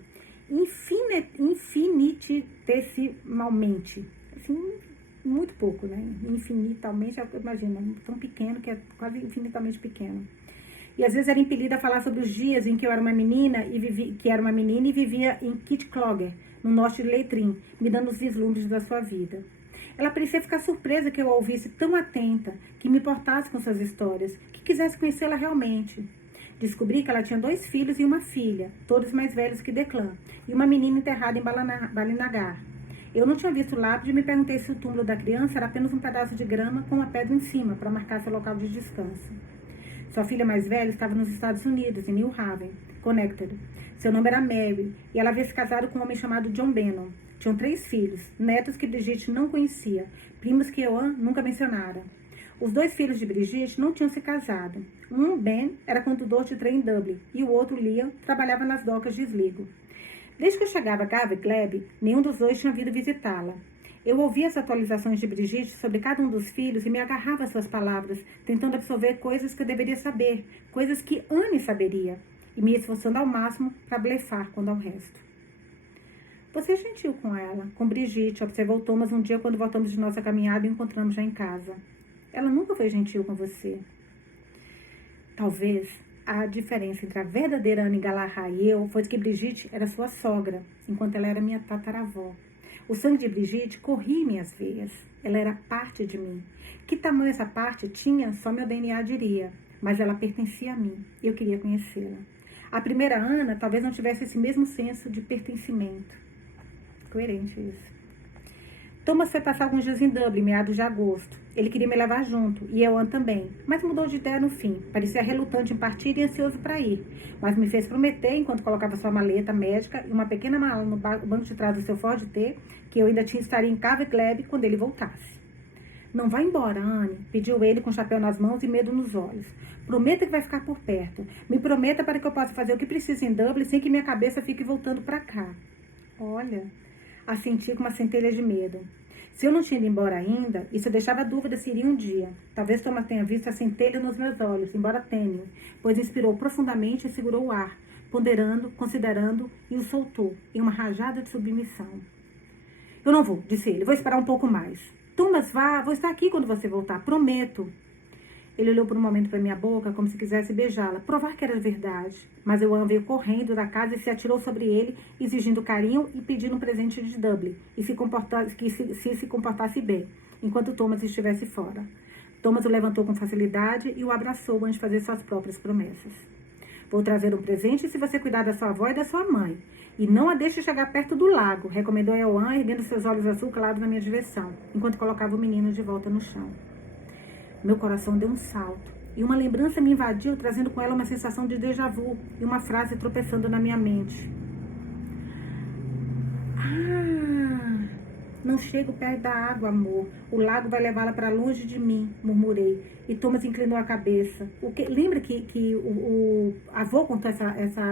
infinitesimalmente, assim, muito pouco, né? Infinitamente, imagina, tão pequeno que é quase infinitamente pequeno. E às vezes era impelida a falar sobre os dias em que eu era uma menina e vivia em Kitclogger, no norte de Leitrim, me dando os vislumbres da sua vida. Ela parecia ficar surpresa que eu a ouvisse tão atenta, que me importasse com suas histórias, que quisesse conhecê-la realmente. Descobri que ela tinha 2 filhos e uma filha, todos mais velhos que Declan, e uma menina enterrada em Balinagar. Eu não tinha visto o lápide e me perguntei se o túmulo da criança era apenas um pedaço de grama com uma pedra em cima, para marcar seu local de descanso. Sua filha mais velha estava nos Estados Unidos, em New Haven, Connecticut. Seu nome era Mary, e ela havia se casado com um homem chamado John Bannon. Tinham 3 filhos, netos que Brigitte não conhecia, primos que Eoan nunca mencionara. Os 2 filhos de Brigitte não tinham se casado. Um, Ben, era condutor de trem em Dublin, e o outro, Liam, trabalhava nas docas de Sligo. Desde que eu chegava a Garva Gleb, nenhum dos 2 tinha vindo visitá-la. Eu ouvia as atualizações de Brigitte sobre cada um dos filhos e me agarrava às suas palavras, tentando absorver coisas que eu deveria saber, coisas que Anne saberia, e me esforçando ao máximo para blefar quanto ao resto. Você é gentil com ela, com Brigitte, observou Thomas um dia quando voltamos de nossa caminhada e encontramos já em casa. Ela nunca foi gentil com você. Talvez a diferença entre a verdadeira Anne Galahad e eu foi que Brigitte era sua sogra, enquanto ela era minha tataravó. O sangue de Brigitte corria em minhas veias. Ela era parte de mim. Que tamanho essa parte tinha, só meu DNA diria. Mas ela pertencia a mim. E eu queria conhecê-la. A primeira Ana talvez não tivesse esse mesmo senso de pertencimento. Coerente isso. Thomas foi passar alguns dias em Dublin, meados de agosto. Ele queria me levar junto, e Eoan também, mas mudou de ideia no fim. Parecia relutante em partir e ansioso para ir, mas me fez prometer, enquanto colocava sua maleta médica e uma pequena mala no banco de trás do seu Ford T, que eu ainda estaria em Garva Gleb quando ele voltasse. Não vá embora, Anne, pediu ele com o chapéu nas mãos e medo nos olhos. Prometa que vai ficar por perto. Me prometa para que eu possa fazer o que preciso em Dublin sem que minha cabeça fique voltando para cá. Olha, assenti com uma centelha de medo. Se eu não tinha ido embora ainda, isso deixava dúvida se iria um dia. Talvez Thomas tenha visto a centelha nos meus olhos, embora tênue, pois inspirou profundamente e segurou o ar, ponderando, considerando, e o soltou, em uma rajada de submissão. Eu não vou, disse ele, vou esperar um pouco mais. Thomas, vá, vou estar aqui quando você voltar, prometo. Ele olhou por um momento para minha boca, como se quisesse beijá-la, provar que era verdade. Mas Euan veio correndo da casa e se atirou sobre ele, exigindo carinho e pedindo um presente de Dublin, e se comportasse bem, enquanto Thomas estivesse fora. Thomas o levantou com facilidade e o abraçou antes de fazer suas próprias promessas. Vou trazer um presente se você cuidar da sua avó e da sua mãe. E não a deixe chegar perto do lago, recomendou Euan, erguendo seus olhos azul claros na minha direção, enquanto colocava o menino de volta no chão. Meu coração deu um salto, e uma lembrança me invadiu, trazendo com ela uma sensação de déjà vu, e uma frase tropeçando na minha mente. Ah, não chego perto da água, amor. O lago vai levá-la para longe de mim, murmurei. E Thomas inclinou a cabeça. Lembra que o avô contou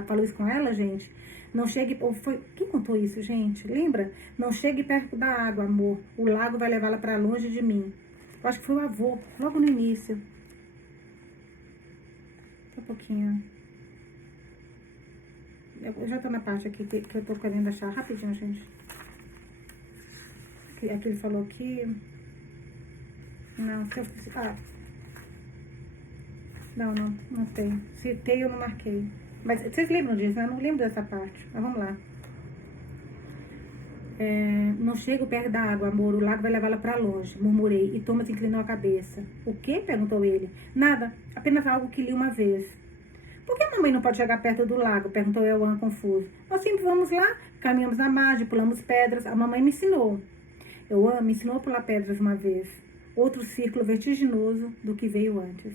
falou isso com ela, gente? Não chegue... Quem contou isso, gente? Lembra? Não chegue perto da água, amor. O lago vai levá-la para longe de mim. Eu acho que foi o avô, logo no início. Só um pouquinho. Eu já tô na parte aqui que eu tô querendo achar rapidinho, gente. Aqui ele falou aqui. Não, se eu... Não tem. Se tem, eu não marquei. Mas vocês lembram disso, né? Eu não lembro dessa parte. Mas vamos lá. Não chego perto da água, amor. O lago vai levá-la para longe, murmurei. E Thomas inclinou a cabeça. O quê? Perguntou ele. Nada, apenas algo que li uma vez. Por que a mamãe não pode chegar perto do lago? Perguntou Euan confuso. Nós sempre vamos lá, caminhamos na margem, pulamos pedras. A mamãe me ensinou. Euan me ensinou a pular pedras uma vez. Outro círculo vertiginoso do que veio antes.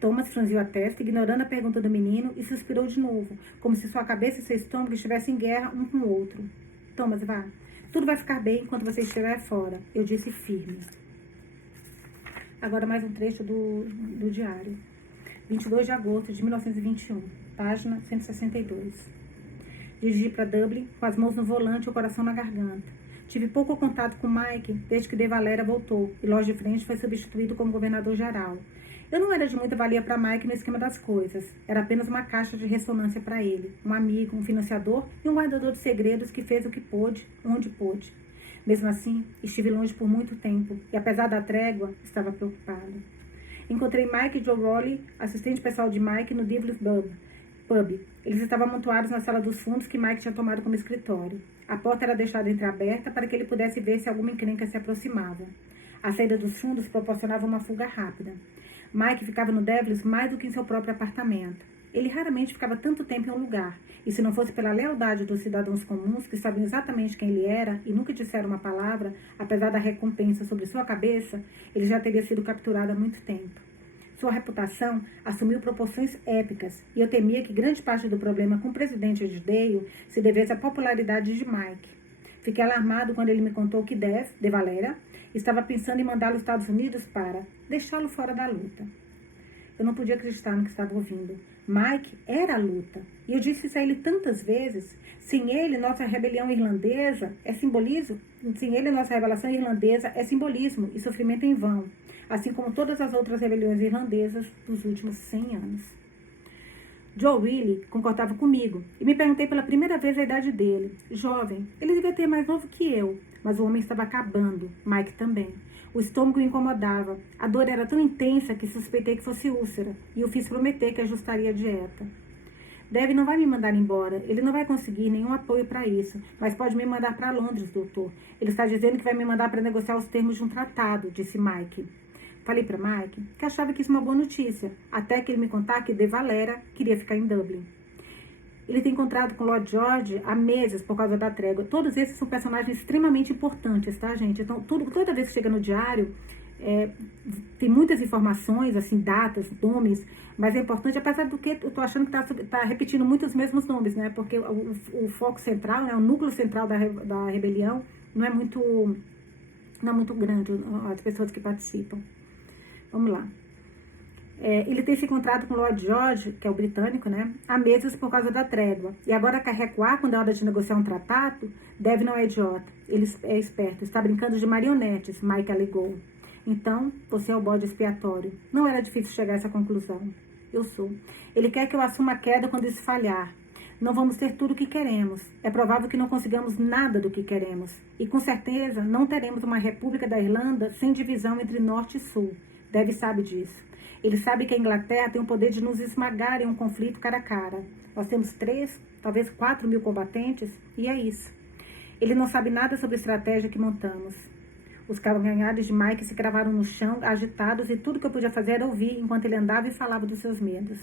Thomas franziu a testa, ignorando a pergunta do menino, e suspirou de novo, como se sua cabeça e seu estômago estivessem em guerra um com o outro. Thomas, vá. Tudo vai ficar bem enquanto você estiver fora. Eu disse firme. Agora mais um trecho do diário. 22 de agosto de 1921. Página 162. Dirigi para Dublin com as mãos no volante e o coração na garganta. Tive pouco contato com Mike desde que De Valera voltou e Lorde Frente foi substituído como governador-geral. Eu não era de muita valia para Mike no esquema das coisas. Era apenas uma caixa de ressonância para ele. Um amigo, um financiador e um guardador de segredos que fez o que pôde, onde pôde. Mesmo assim, estive longe por muito tempo e, apesar da trégua, estava preocupado. Encontrei Mike e Joe Rowley, assistente pessoal de Mike, no Devil's Pub. Eles estavam amontoados na sala dos fundos que Mike tinha tomado como escritório. A porta era deixada entreaberta para que ele pudesse ver se alguma encrenca se aproximava. A saída dos fundos proporcionava uma fuga rápida. Mike ficava no Devils mais do que em seu próprio apartamento. Ele raramente ficava tanto tempo em um lugar, e se não fosse pela lealdade dos cidadãos comuns, que sabiam exatamente quem ele era e nunca disseram uma palavra, apesar da recompensa sobre sua cabeça, ele já teria sido capturado há muito tempo. Sua reputação assumiu proporções épicas, e eu temia que grande parte do problema com o presidente de Dale se devesse à popularidade de Mike. Fiquei alarmado quando ele me contou que De Valera estava pensando em mandá-lo aos Estados Unidos para deixá-lo fora da luta. Eu não podia acreditar no que estava ouvindo. Mike era a luta. E eu disse isso a ele tantas vezes. Sem ele, nossa rebelião irlandesa é simbolismo. Sem ele, nossa revelação irlandesa é simbolismo e sofrimento em vão. Assim como todas as outras rebeliões irlandesas dos últimos 100 anos. Joe Willie concordava comigo e me perguntei pela primeira vez a idade dele. Jovem, ele devia ter mais novo que eu, mas o homem estava acabando, Mike também. O estômago o incomodava. A dor era tão intensa que suspeitei que fosse úlcera e o fiz prometer que ajustaria a dieta. Dave não vai me mandar embora. Ele não vai conseguir nenhum apoio para isso, mas pode me mandar para Londres, doutor. Ele está dizendo que vai me mandar para negociar os termos de um tratado, disse Mike. Falei para Mike que achava que isso é uma boa notícia, até que ele me contar que De Valera queria ficar em Dublin. Ele tem encontrado com Lord George há meses por causa da trégua. Todos esses são personagens extremamente importantes, tá, gente? Então, toda vez que chega no diário, tem muitas informações, assim, datas, nomes, mas é importante, apesar do que eu tô achando que tá repetindo muito os mesmos nomes, né? Porque o foco central, né, o núcleo central da rebelião não é muito grande, as pessoas que participam. Vamos lá. Ele tem se encontrado com Lloyd George, que é o britânico, né, há meses por causa da trégua. E agora quer recuar quando é hora de negociar um tratado? Deve não é idiota. Ele é esperto. Está brincando de marionetes, Mike alegou. Então, você é o bode expiatório. Não era difícil chegar a essa conclusão. Eu sou. Ele quer que eu assuma a queda quando isso falhar. Não vamos ter tudo o que queremos. É provável que não consigamos nada do que queremos. E com certeza não teremos uma república da Irlanda sem divisão entre norte e sul. Deve sabe disso. Ele sabe que a Inglaterra tem o poder de nos esmagar em um conflito cara a cara. Nós temos 3, talvez 4 mil combatentes, e é isso. Ele não sabe nada sobre a estratégia que montamos. Os calcanhares de Mike se cravaram no chão, agitados, e tudo que eu podia fazer era ouvir enquanto ele andava e falava dos seus medos.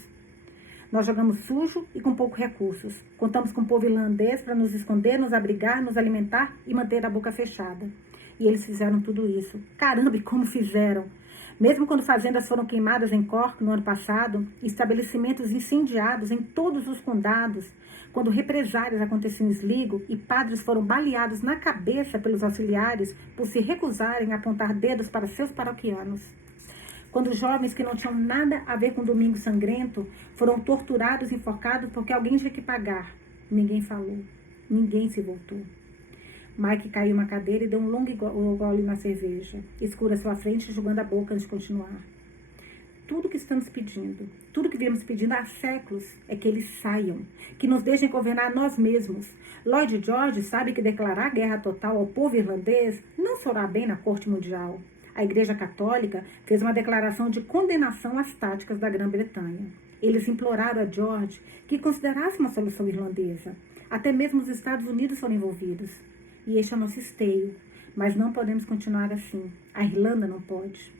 Nós jogamos sujo e com poucos recursos. Contamos com o povo irlandês para nos esconder, nos abrigar, nos alimentar e manter a boca fechada. E eles fizeram tudo isso. Caramba, e como fizeram! Mesmo quando fazendas foram queimadas em Cork no ano passado, estabelecimentos incendiados em todos os condados, quando represálias aconteciam em Sligo e padres foram baleados na cabeça pelos auxiliares por se recusarem a apontar dedos para seus paroquianos. Quando jovens que não tinham nada a ver com o Domingo Sangrento foram torturados e enforcados porque alguém tinha que pagar. Ninguém falou. Ninguém se voltou. Mike caiu uma cadeira e deu um longo gole na cerveja. Escura à sua frente, jogando a boca antes de continuar. Tudo que estamos pedindo, tudo que viemos pedindo há séculos é que eles saiam, que nos deixem governar nós mesmos. Lloyd George sabe que declarar guerra total ao povo irlandês não soará bem na corte mundial. A Igreja Católica fez uma declaração de condenação às táticas da Grã-Bretanha. Eles imploraram a George que considerasse uma solução irlandesa. Até mesmo os Estados Unidos foram envolvidos. E este é o nosso esteio. Mas não podemos continuar assim. A Irlanda não pode.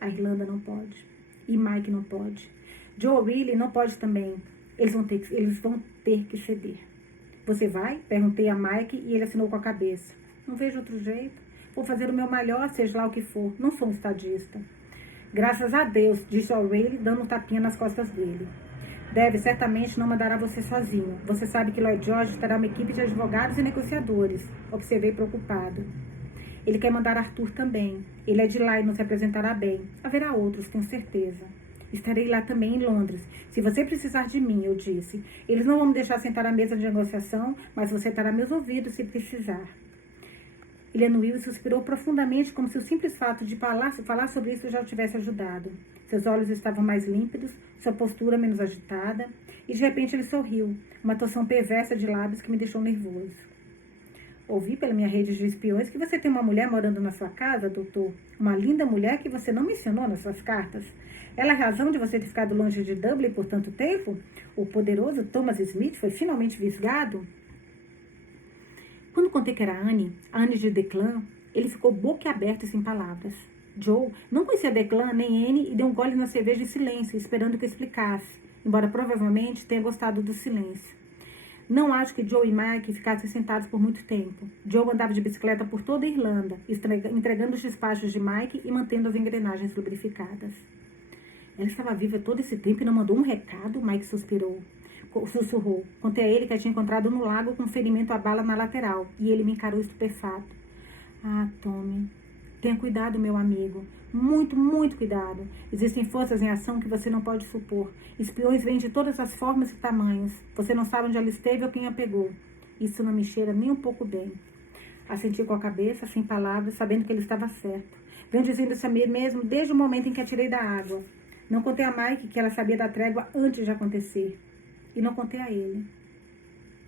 A Irlanda não pode. E Mike não pode. Joe Riley não pode também. Eles vão ter que ceder. Você vai? Perguntei a Mike e ele assinou com a cabeça. Não vejo outro jeito. Vou fazer o meu melhor, seja lá o que for. Não sou um estadista. Graças a Deus, disse O'Reilly, dando um tapinha nas costas dele. Deve, certamente não mandará você sozinho. Você sabe que Lloyd George terá uma equipe de advogados e negociadores. Observei preocupado. Ele quer mandar Arthur também. Ele é de lá e não se apresentará bem. Haverá outros, tenho certeza. Estarei lá também em Londres. Se você precisar de mim, eu disse. Eles não vão me deixar sentar à mesa de negociação, mas você terá meus ouvidos se precisar. Ele anuiu e suspirou profundamente, como se o simples fato de falar sobre isso já o tivesse ajudado. Seus olhos estavam mais límpidos, sua postura menos agitada, e de repente ele sorriu, uma torção perversa de lábios que me deixou nervoso. Ouvi pela minha rede de espiões que você tem uma mulher morando na sua casa, doutor. Uma linda mulher que você não mencionou nas suas cartas. Ela é a razão de você ter ficado longe de Dublin por tanto tempo? O poderoso Thomas Smith foi finalmente visgado? Quando contei que era a Anne de Declan, ele ficou boquiaberto e sem palavras. Joe não conhecia Declan nem Anne e deu um gole na cerveja em silêncio, esperando que eu explicasse, embora provavelmente tenha gostado do silêncio. Não acho que Joe e Mike ficassem sentados por muito tempo. Joe andava de bicicleta por toda a Irlanda, entregando os despachos de Mike e mantendo as engrenagens lubrificadas. Ela estava viva todo esse tempo e não mandou um recado? Mike sussurrou. Contei a ele que a tinha encontrado no lago com um ferimento à bala na lateral, e ele me encarou estupefato. Ah, Tommy, tenha cuidado, meu amigo. Muito, muito cuidado. Existem forças em ação que você não pode supor. Espiões vêm de todas as formas e tamanhos. Você não sabe onde ela esteve ou quem a pegou. Isso não me cheira nem um pouco bem. Assenti com a cabeça, sem palavras, sabendo que ele estava certo. Venho dizendo isso a mim mesmo desde o momento em que a tirei da água. Não contei a Mike que ela sabia da trégua antes de acontecer. E não contei a ele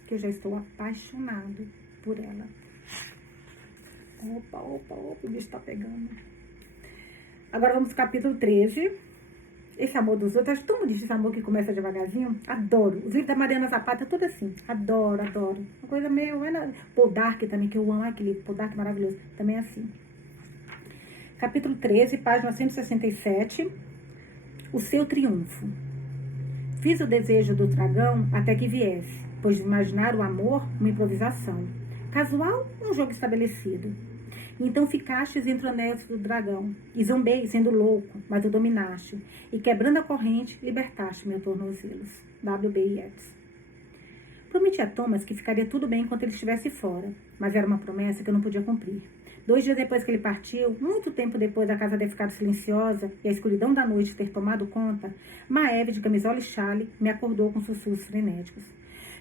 que eu já estou apaixonado por ela. Opa, o bicho tá pegando. Agora vamos pro capítulo 13. Esse amor dos outros, acho tão bonito esse amor que começa devagarzinho. Adoro. Os livros da Mariana Zapata, tudo assim. Adoro. Uma coisa meio... Paul Dark também, que eu amo aquele livro. Paul Dark maravilhoso. Também é assim. Capítulo 13, página 167. O seu triunfo. Fiz o desejo do dragão até que viesse, pois imaginar o amor uma improvisação. Casual, um jogo estabelecido. Então ficastes entre os anéis do dragão, e zombei, sendo louco, mas o dominaste, e quebrando a corrente, libertaste meus tornozelos. W.B. Yeats. Prometi a Thomas que ficaria tudo bem enquanto ele estivesse fora, mas era uma promessa que eu não podia cumprir. 2 dias depois que ele partiu, muito tempo depois da casa ter ficado silenciosa e a escuridão da noite ter tomado conta, Maeve, de camisola e chale, me acordou com sussurros frenéticos.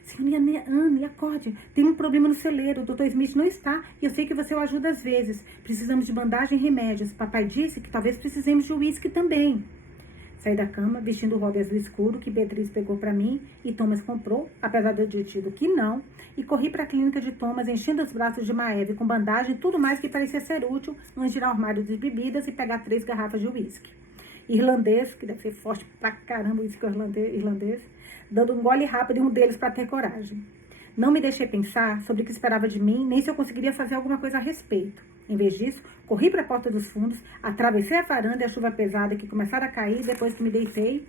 Senhora Anne, acorde. Tem um problema no celeiro. O Dr. Smith não está e eu sei que você o ajuda às vezes. Precisamos de bandagem e remédios. Papai disse que talvez precisemos de uísque também. Saí da cama, vestindo o hobby azul escuro que Beatriz pegou para mim e Thomas comprou, apesar de eu ter dito que não, e corri para a clínica de Thomas, enchendo os braços de Maeve com bandagem e tudo mais que parecia ser útil antes de ir ao armário de bebidas e pegar 3 garrafas de uísque. Irlandês, que deve ser forte pra caramba o uísque irlandês, dando um gole rápido em um deles para ter coragem. Não me deixei pensar sobre o que esperava de mim, nem se eu conseguiria fazer alguma coisa a respeito. Em vez disso, corri para a porta dos fundos, atravessei a varanda e a chuva pesada que começara a cair depois que me deitei.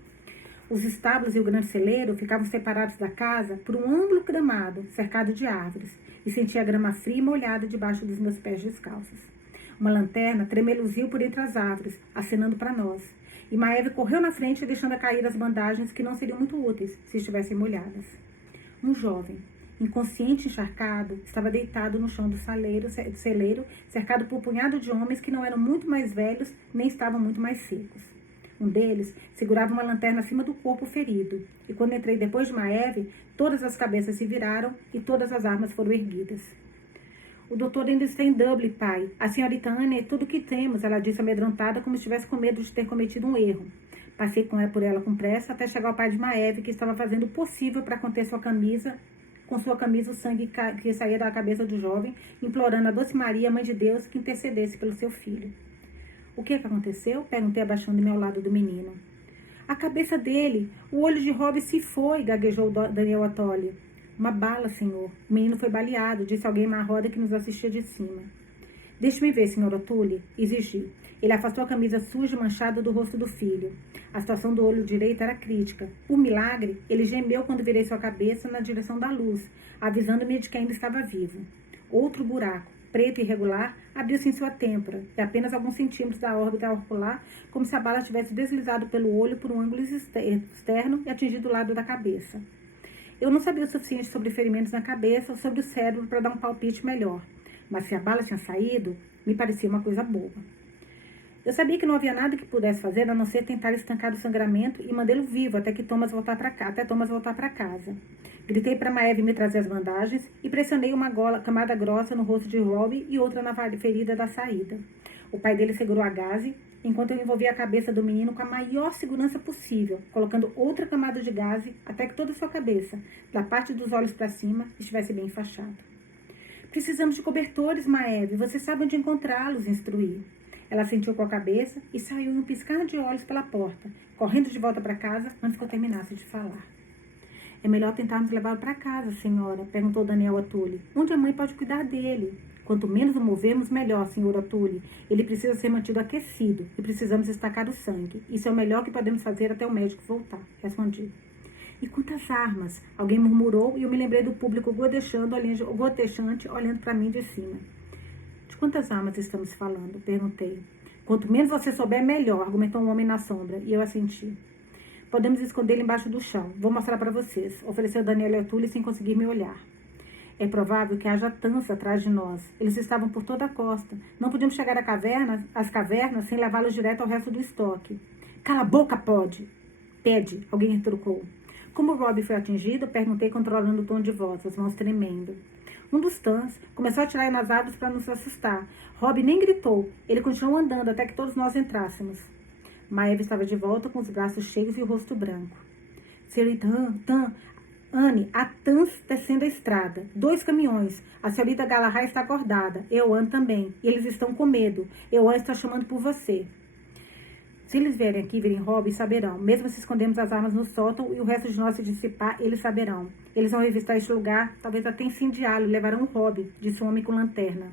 Os estábulos e o grande celeiro ficavam separados da casa por um amplo gramado, cercado de árvores, e senti a grama fria e molhada debaixo dos meus pés descalços. Uma lanterna tremeluziu por entre as árvores, acenando para nós, e Maeve correu na frente, deixando cair as bandagens que não seriam muito úteis se estivessem molhadas. Um jovem, inconsciente e encharcado, estava deitado no chão do celeiro, cercado por um punhado de homens que não eram muito mais velhos, nem estavam muito mais secos. Um deles segurava uma lanterna acima do corpo ferido, e quando entrei depois de Maeve, todas as cabeças se viraram e todas as armas foram erguidas. O doutor ainda está em Dublin, pai. A senhorita Anne é tudo o que temos, ela disse amedrontada, como se estivesse com medo de ter cometido um erro. Passei por ela com pressa até chegar ao pai de Maeve, que estava fazendo o possível para conter com sua camisa o sangue que saía da cabeça do jovem, implorando a Doce Maria, Mãe de Deus, que intercedesse pelo seu filho. O que aconteceu? Perguntei, abaixando-me ao lado do menino. A cabeça dele, o olho de Rob se foi, gaguejou Daniel Atoli. Uma bala, senhor. O menino foi baleado, disse alguém na roda que nos assistia de cima. Deixe-me ver, senhor Atoli, exigi. Ele afastou a camisa suja e manchada do rosto do filho. A situação do olho direito era crítica. Por milagre, ele gemeu quando virei sua cabeça na direção da luz, avisando-me de que ainda estava vivo. Outro buraco, preto e irregular, abriu-se em sua têmpora, e apenas alguns centímetros da órbita auricular, como se a bala tivesse deslizado pelo olho por um ângulo externo e atingido o lado da cabeça. Eu não sabia o suficiente sobre ferimentos na cabeça ou sobre o cérebro para dar um palpite melhor, mas se a bala tinha saído, me parecia uma coisa boba. Eu sabia que não havia nada que pudesse fazer a não ser tentar estancar o sangramento e mantê-lo vivo até Thomas voltar para casa. Gritei para Maeve me trazer as bandagens e pressionei uma camada grossa no rosto de Robbie e outra na ferida da saída. O pai dele segurou a gaze, enquanto eu envolvia a cabeça do menino com a maior segurança possível, colocando outra camada de gaze até que toda a sua cabeça, da parte dos olhos para cima, estivesse bem enfaixada. Precisamos de cobertores, Maeve. Você sabe onde encontrá-los, instruí. Ela sentiu com a cabeça e saiu em um piscar de olhos pela porta, correndo de volta para casa antes que eu terminasse de falar. É melhor tentarmos levá-lo para casa, senhora, perguntou Daniel Atuli. Onde a mãe pode cuidar dele? Quanto menos o movermos, melhor, senhor Atuli. Ele precisa ser mantido aquecido e precisamos estacar o sangue. Isso é o melhor que podemos fazer até o médico voltar, respondi. E quantas armas? Alguém murmurou e eu me lembrei do público gotejante olhando para mim de cima. De quantas armas estamos falando? Perguntei. Quanto menos você souber, melhor, argumentou um homem na sombra, e eu assenti. Podemos escondê-lo embaixo do chão. Vou mostrar para vocês, ofereceu Daniel Atuli sem conseguir me olhar. É provável que haja tanques atrás de nós. Eles estavam por toda a costa. Não podíamos chegar às cavernas sem levá-los direto ao resto do estoque. Cala a boca, Pede, alguém retrucou. Como Rob foi atingido, perguntei controlando o tom de voz, as mãos tremendo. Um dos tãs começou a atirar nas árvores para nos assustar. Rob nem gritou. Ele continuou andando até que todos nós entrássemos. Maeve estava de volta com os braços cheios e o rosto branco. Senhorita Anne, há tãs descendo a estrada. 2 caminhões. A senhorita Galahad está acordada. Euan também. E eles estão com medo. Euan está chamando por você. Se eles vierem aqui e virem Rob, saberão. Mesmo se escondermos as armas no sótão e o resto de nós se dissipar, eles saberão. Eles vão revistar este lugar, talvez até incendiá-lo, levarão Rob, disse o homem com lanterna.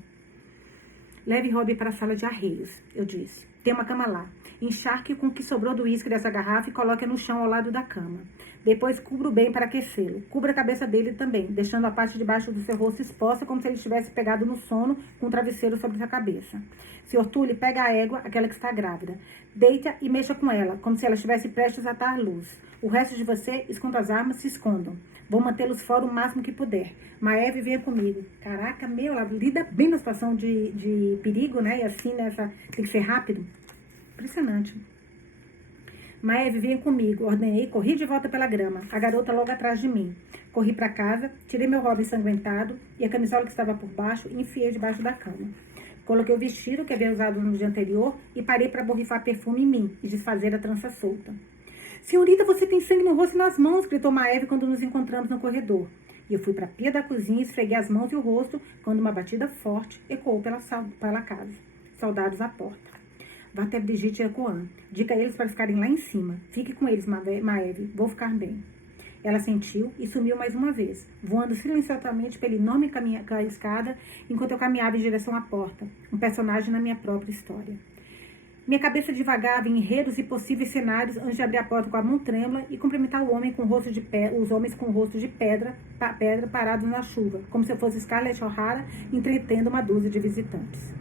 Leve Rob para a sala de arreios, eu disse. Tem uma cama lá. Encharque com o que sobrou do uísque dessa garrafa e coloque no chão ao lado da cama. Depois cubra-o bem para aquecê-lo. Cubra a cabeça dele também, deixando a parte de baixo do seu rosto exposta como se ele estivesse pegado no sono com um travesseiro sobre sua cabeça. Sr. Tully, pega a égua, aquela que está grávida. Deita e mexa com ela, como se ela estivesse prestes a dar luz. O resto de você, esconda as armas, se escondam. Vou mantê-los fora o máximo que puder. Maeve, venha comigo. Caraca, ela lida bem na situação de perigo, né? E assim, tem que ser rápido. Impressionante. Maeve, venha comigo. Ordenei, corri de volta pela grama. A garota logo atrás de mim. Corri para casa, tirei meu hobby ensanguentado e a camisola que estava por baixo e enfiei debaixo da cama. Coloquei o vestido que havia usado no dia anterior e parei para borrifar perfume em mim e desfazer a trança solta. Senhorita, você tem sangue no rosto e nas mãos, gritou Maeve quando nos encontramos no corredor. E eu fui para a pia da cozinha e esfreguei as mãos e o rosto quando uma batida forte ecoou pela casa. Soldados à porta. Vá até Brigitte e Ecoan. Diga a eles para ficarem lá em cima. Fique com eles, Maeve. Vou ficar bem. Ela sentiu e sumiu mais uma vez, voando silenciosamente pela enorme escada enquanto eu caminhava em direção à porta, um personagem na minha própria história. Minha cabeça divagava em enredos e possíveis cenários antes de abrir a porta com a mão trêmula e cumprimentar os homens com o rosto de pedra parados na chuva, como se eu fosse Scarlett O'Hara entretendo uma dúzia de visitantes.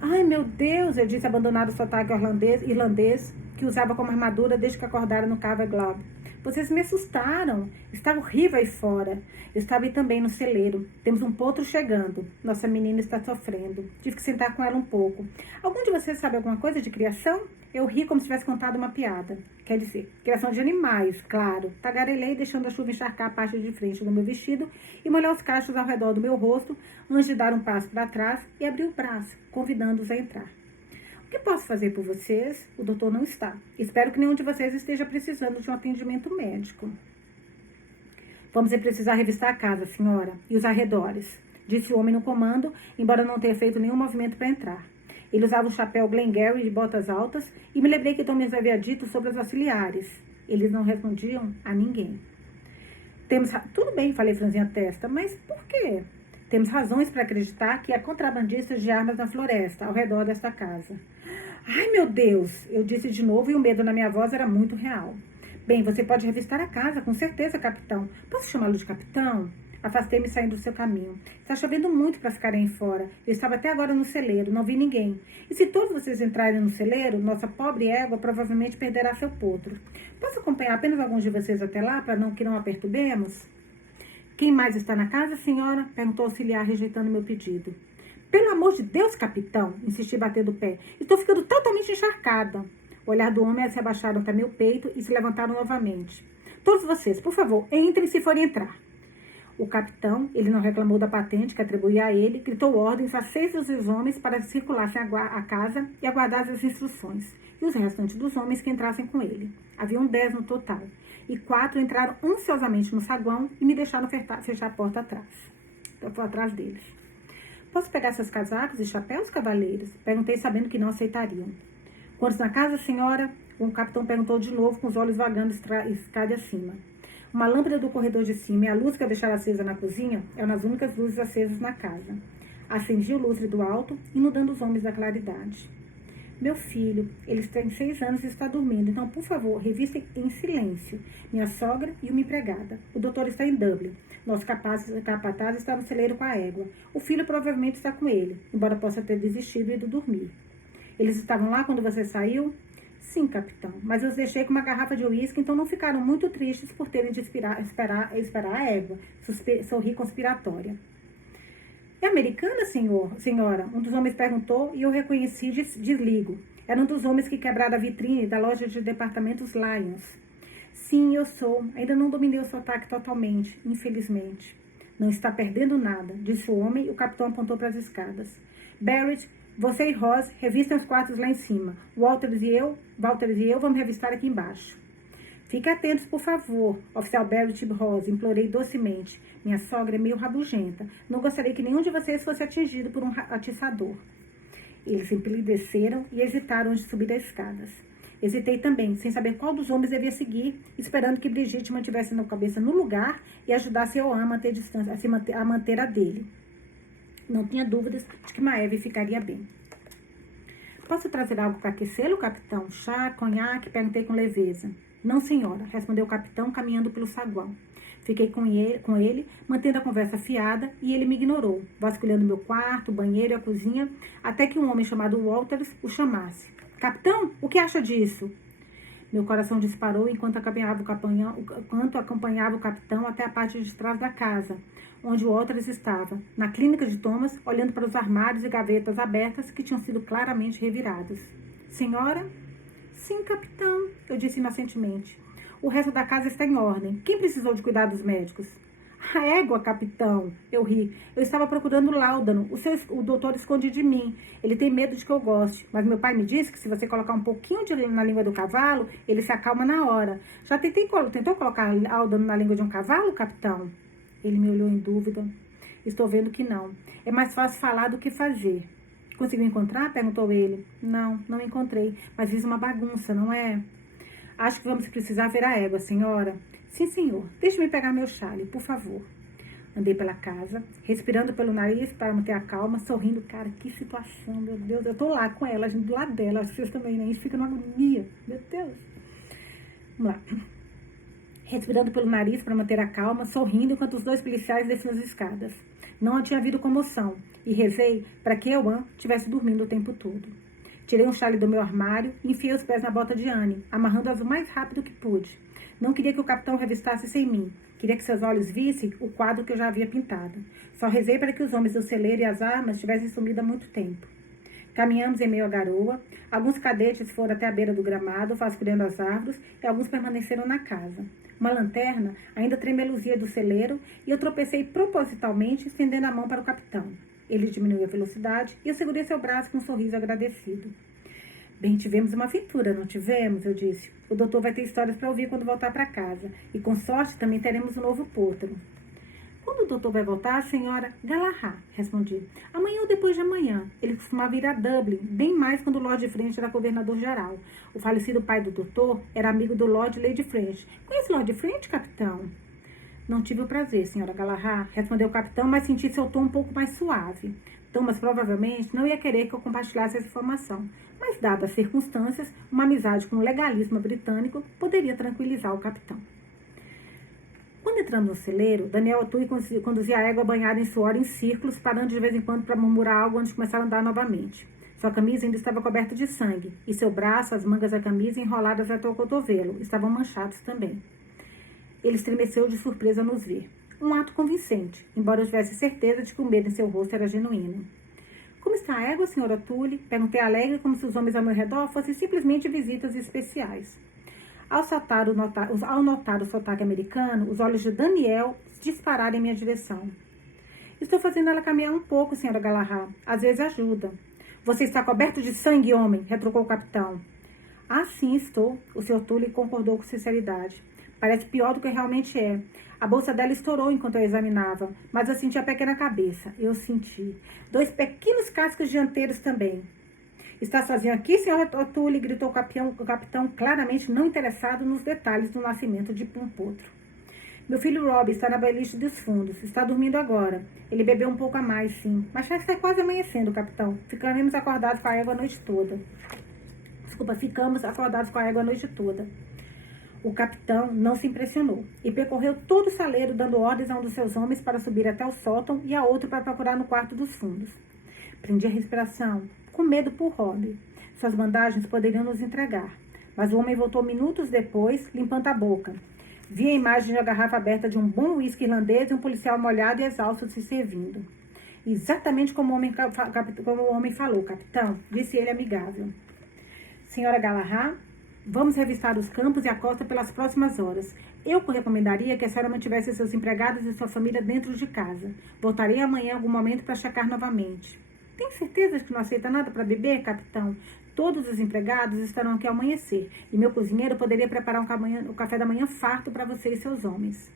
Ai, meu Deus, eu disse, abandonado o sotaque irlandês que usava como armadura desde que acordara no Cava Globe. Vocês me assustaram. Está horrível aí fora. Eu estava aí também no celeiro. Temos um potro chegando. Nossa menina está sofrendo. Tive que sentar com ela um pouco. Algum de vocês sabe alguma coisa de criação? Eu ri como se tivesse contado uma piada. Quer dizer, criação de animais, claro. Tagarelei, deixando a chuva encharcar a parte de frente do meu vestido e molhar os cachos ao redor do meu rosto antes de dar um passo para trás e abrir o braço, convidando-os a entrar. O que posso fazer por vocês? O doutor não está. Espero que nenhum de vocês esteja precisando de um atendimento médico. Vamos precisar revistar a casa, senhora, e os arredores, disse o homem no comando, embora não tenha feito nenhum movimento para entrar. Ele usava um chapéu Glengarry de botas altas e me lembrei que Thomas havia dito sobre os auxiliares. Eles não respondiam a ninguém. Tudo bem, falei franzindo a testa, mas por quê? Temos razões para acreditar que há contrabandistas de armas na floresta, ao redor desta casa. Ai, meu Deus! Eu disse de novo e o medo na minha voz era muito real. Bem, você pode revistar a casa, com certeza, capitão. Posso chamá-lo de capitão? Afastei-me saindo do seu caminho. Está chovendo muito para ficarem aí fora. Eu estava até agora no celeiro, não vi ninguém. E se todos vocês entrarem no celeiro, nossa pobre égua provavelmente perderá seu potro. Posso acompanhar apenas alguns de vocês até lá, para que não a perturbemos? Quem mais está na casa, senhora? Perguntou o auxiliar, rejeitando meu pedido. Pelo amor de Deus, capitão, insisti batendo o pé. Estou ficando totalmente encharcada. O olhar do homem se abaixaram até meu peito e se levantaram novamente. Todos vocês, por favor, entrem se forem entrar. O capitão, ele não reclamou da patente que atribuía a ele, gritou ordens a 6 dos homens para circulassem a casa e aguardassem as instruções, e os restantes dos homens que entrassem com ele. Haviam 10 no total, e 4 entraram ansiosamente no saguão e me deixaram fechar a porta atrás. Eu fui atrás deles. Posso pegar seus casacos e chapéus, cavaleiros? Perguntei, sabendo que não aceitariam. Quantos na casa, senhora? O capitão perguntou de novo, com os olhos vagando escada acima. Uma lâmpada do corredor de cima e a luz que eu deixara acesa na cozinha eram as únicas luzes acesas na casa. Acendi o lustre do alto, inundando os homens da claridade. Meu filho, ele tem 6 anos e está dormindo, então, por favor, revistem em silêncio. Minha sogra e uma empregada. O doutor está em Dublin. Nosso capataz está no celeiro com a égua. O filho provavelmente está com ele, embora possa ter desistido e ido dormir. Eles estavam lá quando você saiu? Sim, capitão, mas eu os deixei com uma garrafa de uísque, então não ficaram muito tristes por terem de esperar a égua. Sorri conspiratória. É americana, senhora? Um dos homens perguntou e eu reconheci desligo. Era um dos homens que quebrara a vitrine da loja de departamentos Lyons. Sim, eu sou. Ainda não dominei o sotaque totalmente, infelizmente. Não está perdendo nada, disse o homem e o capitão apontou para as escadas. Barrett, você e Ross revistem os quartos lá em cima. Walters e eu vamos revistar aqui embaixo. Fiquem atentos, por favor, oficial Barrett e Ross, implorei docemente. Minha sogra é meio rabugenta. Não gostaria que nenhum de vocês fosse atingido por um atiçador. Eles empalideceram e hesitaram antes de subir as escadas. Hesitei também, sem saber qual dos homens devia seguir, esperando que Brigitte mantivesse a cabeça no lugar e ajudasse Eoan a manter distância, a manter a dele. Não tinha dúvidas de que Maeve ficaria bem. Posso trazer algo para aquecê-lo, capitão? Chá, conhaque? Perguntei com leveza. Não, senhora, respondeu o capitão, caminhando pelo saguão. Fiquei com ele, mantendo a conversa fiada, e ele me ignorou, vasculhando meu quarto, o banheiro e a cozinha, até que um homem chamado Walters o chamasse. Capitão, o que acha disso? Meu coração disparou enquanto acompanhava o capitão até a parte de trás da casa, onde o Walters estava, na clínica de Thomas, olhando para os armários e gavetas abertas que tinham sido claramente revirados. Senhora? Sim, capitão, eu disse inocentemente. O resto da casa está em ordem. Quem precisou de cuidar dos médicos? A égua, capitão. Eu ri. Eu estava procurando o láudano. O doutor esconde de mim. Ele tem medo de que eu goste. Mas meu pai me disse que se você colocar um pouquinho na língua do cavalo, ele se acalma na hora. Já tentou colocar láudano na língua de um cavalo, capitão? Ele me olhou em dúvida. Estou vendo que não. É mais fácil falar do que fazer. Conseguiu encontrar? Perguntou ele. Não encontrei. Mas fiz uma bagunça, não é? Acho que vamos precisar ver a égua, senhora. Sim, senhor. Deixe-me pegar meu chale, por favor. Andei pela casa, respirando pelo nariz para manter a calma, sorrindo. Cara, que situação, meu Deus. Eu tô lá com ela, do lado dela. Vocês também, né? A gente fica numa agonia. Meu Deus. Vamos lá. Respirando pelo nariz para manter a calma, sorrindo enquanto os dois policiais desciam as escadas. Não tinha havido comoção e rezei para que Ewan tivesse dormindo o tempo todo. Tirei um chale do meu armário e enfiei os pés na bota de Anne, amarrando-as o mais rápido que pude. Não queria que o capitão revistasse sem mim. Queria que seus olhos vissem o quadro que eu já havia pintado. Só rezei para que os homens do celeiro e as armas tivessem sumido há muito tempo. Caminhamos em meio à garoa. Alguns cadetes foram até a beira do gramado, vasculhando as árvores, e alguns permaneceram na casa. Uma lanterna ainda tremeluzia do celeiro, e eu tropecei propositalmente, estendendo a mão para o capitão. Ele diminuiu a velocidade, e eu segurei seu braço com um sorriso agradecido. Bem, tivemos uma aventura, não tivemos? Eu disse. O doutor vai ter histórias para ouvir quando voltar para casa. E com sorte também teremos um novo pôtero. Quando o doutor vai voltar, senhora? Galahad, respondi. Amanhã ou depois de amanhã. Ele costumava ir a Dublin, bem mais quando o Lord French era governador-geral. O falecido pai do doutor era amigo do Lord Lady French. Conhece Lord French, capitão? Não tive o prazer, senhora Galahad, respondeu o capitão, mas senti seu tom um pouco mais suave. Thomas provavelmente não ia querer que eu compartilhasse essa informação, mas, dadas as circunstâncias, uma amizade com o legalismo britânico poderia tranquilizar o capitão. Quando entramos no celeiro, Daniel O'Toole conduzia a égua banhada em suor em círculos, parando de vez em quando para murmurar algo antes de começar a andar novamente. Sua camisa ainda estava coberta de sangue, e seu braço, as mangas da camisa enroladas até o cotovelo, estavam manchados também. Ele estremeceu de surpresa ao nos ver. Um ato convincente, embora eu tivesse certeza de que o medo em seu rosto era genuíno. Como está a égua, senhora O'Toole? Perguntei alegre, como se os homens ao meu redor fossem simplesmente visitas especiais. Ao notar o sotaque americano, os olhos de Daniel dispararam em minha direção. Estou fazendo ela caminhar um pouco, senhora Galahad. Às vezes ajuda. Você está coberto de sangue, homem, retrucou o capitão. Ah, sim, estou. O Sr. O'Toole concordou com sinceridade. Parece pior do que realmente é. A bolsa dela estourou enquanto eu examinava, mas eu senti a pequena cabeça. Eu senti. 2 pequenos cascos dianteiros também. Está sozinho aqui, Sr. O'Toole? Gritou o capitão, claramente não interessado nos detalhes do nascimento de um potro. Meu filho Rob está na beliche dos fundos. Está dormindo agora. Ele bebeu um pouco a mais, sim. Mas já está quase amanhecendo, capitão. Ficamos acordados com a égua a noite toda. Ficamos acordados com a égua a noite toda. O capitão não se impressionou e percorreu todo o saleiro, dando ordens a um dos seus homens para subir até o sótão e a outro para procurar no quarto dos fundos. Prendi a respiração, com medo por Rob. Suas bandagens poderiam nos entregar, mas o homem voltou minutos depois, limpando a boca. Vi a imagem de uma garrafa aberta de um bom uísque irlandês e um policial molhado e exausto se servindo. Exatamente como o homem falou, capitão, disse ele amigável. Senhora Galahad, vamos revistar os campos e a costa pelas próximas horas. Eu recomendaria que a senhora mantivesse seus empregados e sua família dentro de casa. Voltarei amanhã em algum momento para checar novamente. Tem certeza de que não aceita nada para beber, capitão? Todos os empregados estarão aqui ao amanhecer, e meu cozinheiro poderia preparar um café da manhã farto para você e seus homens.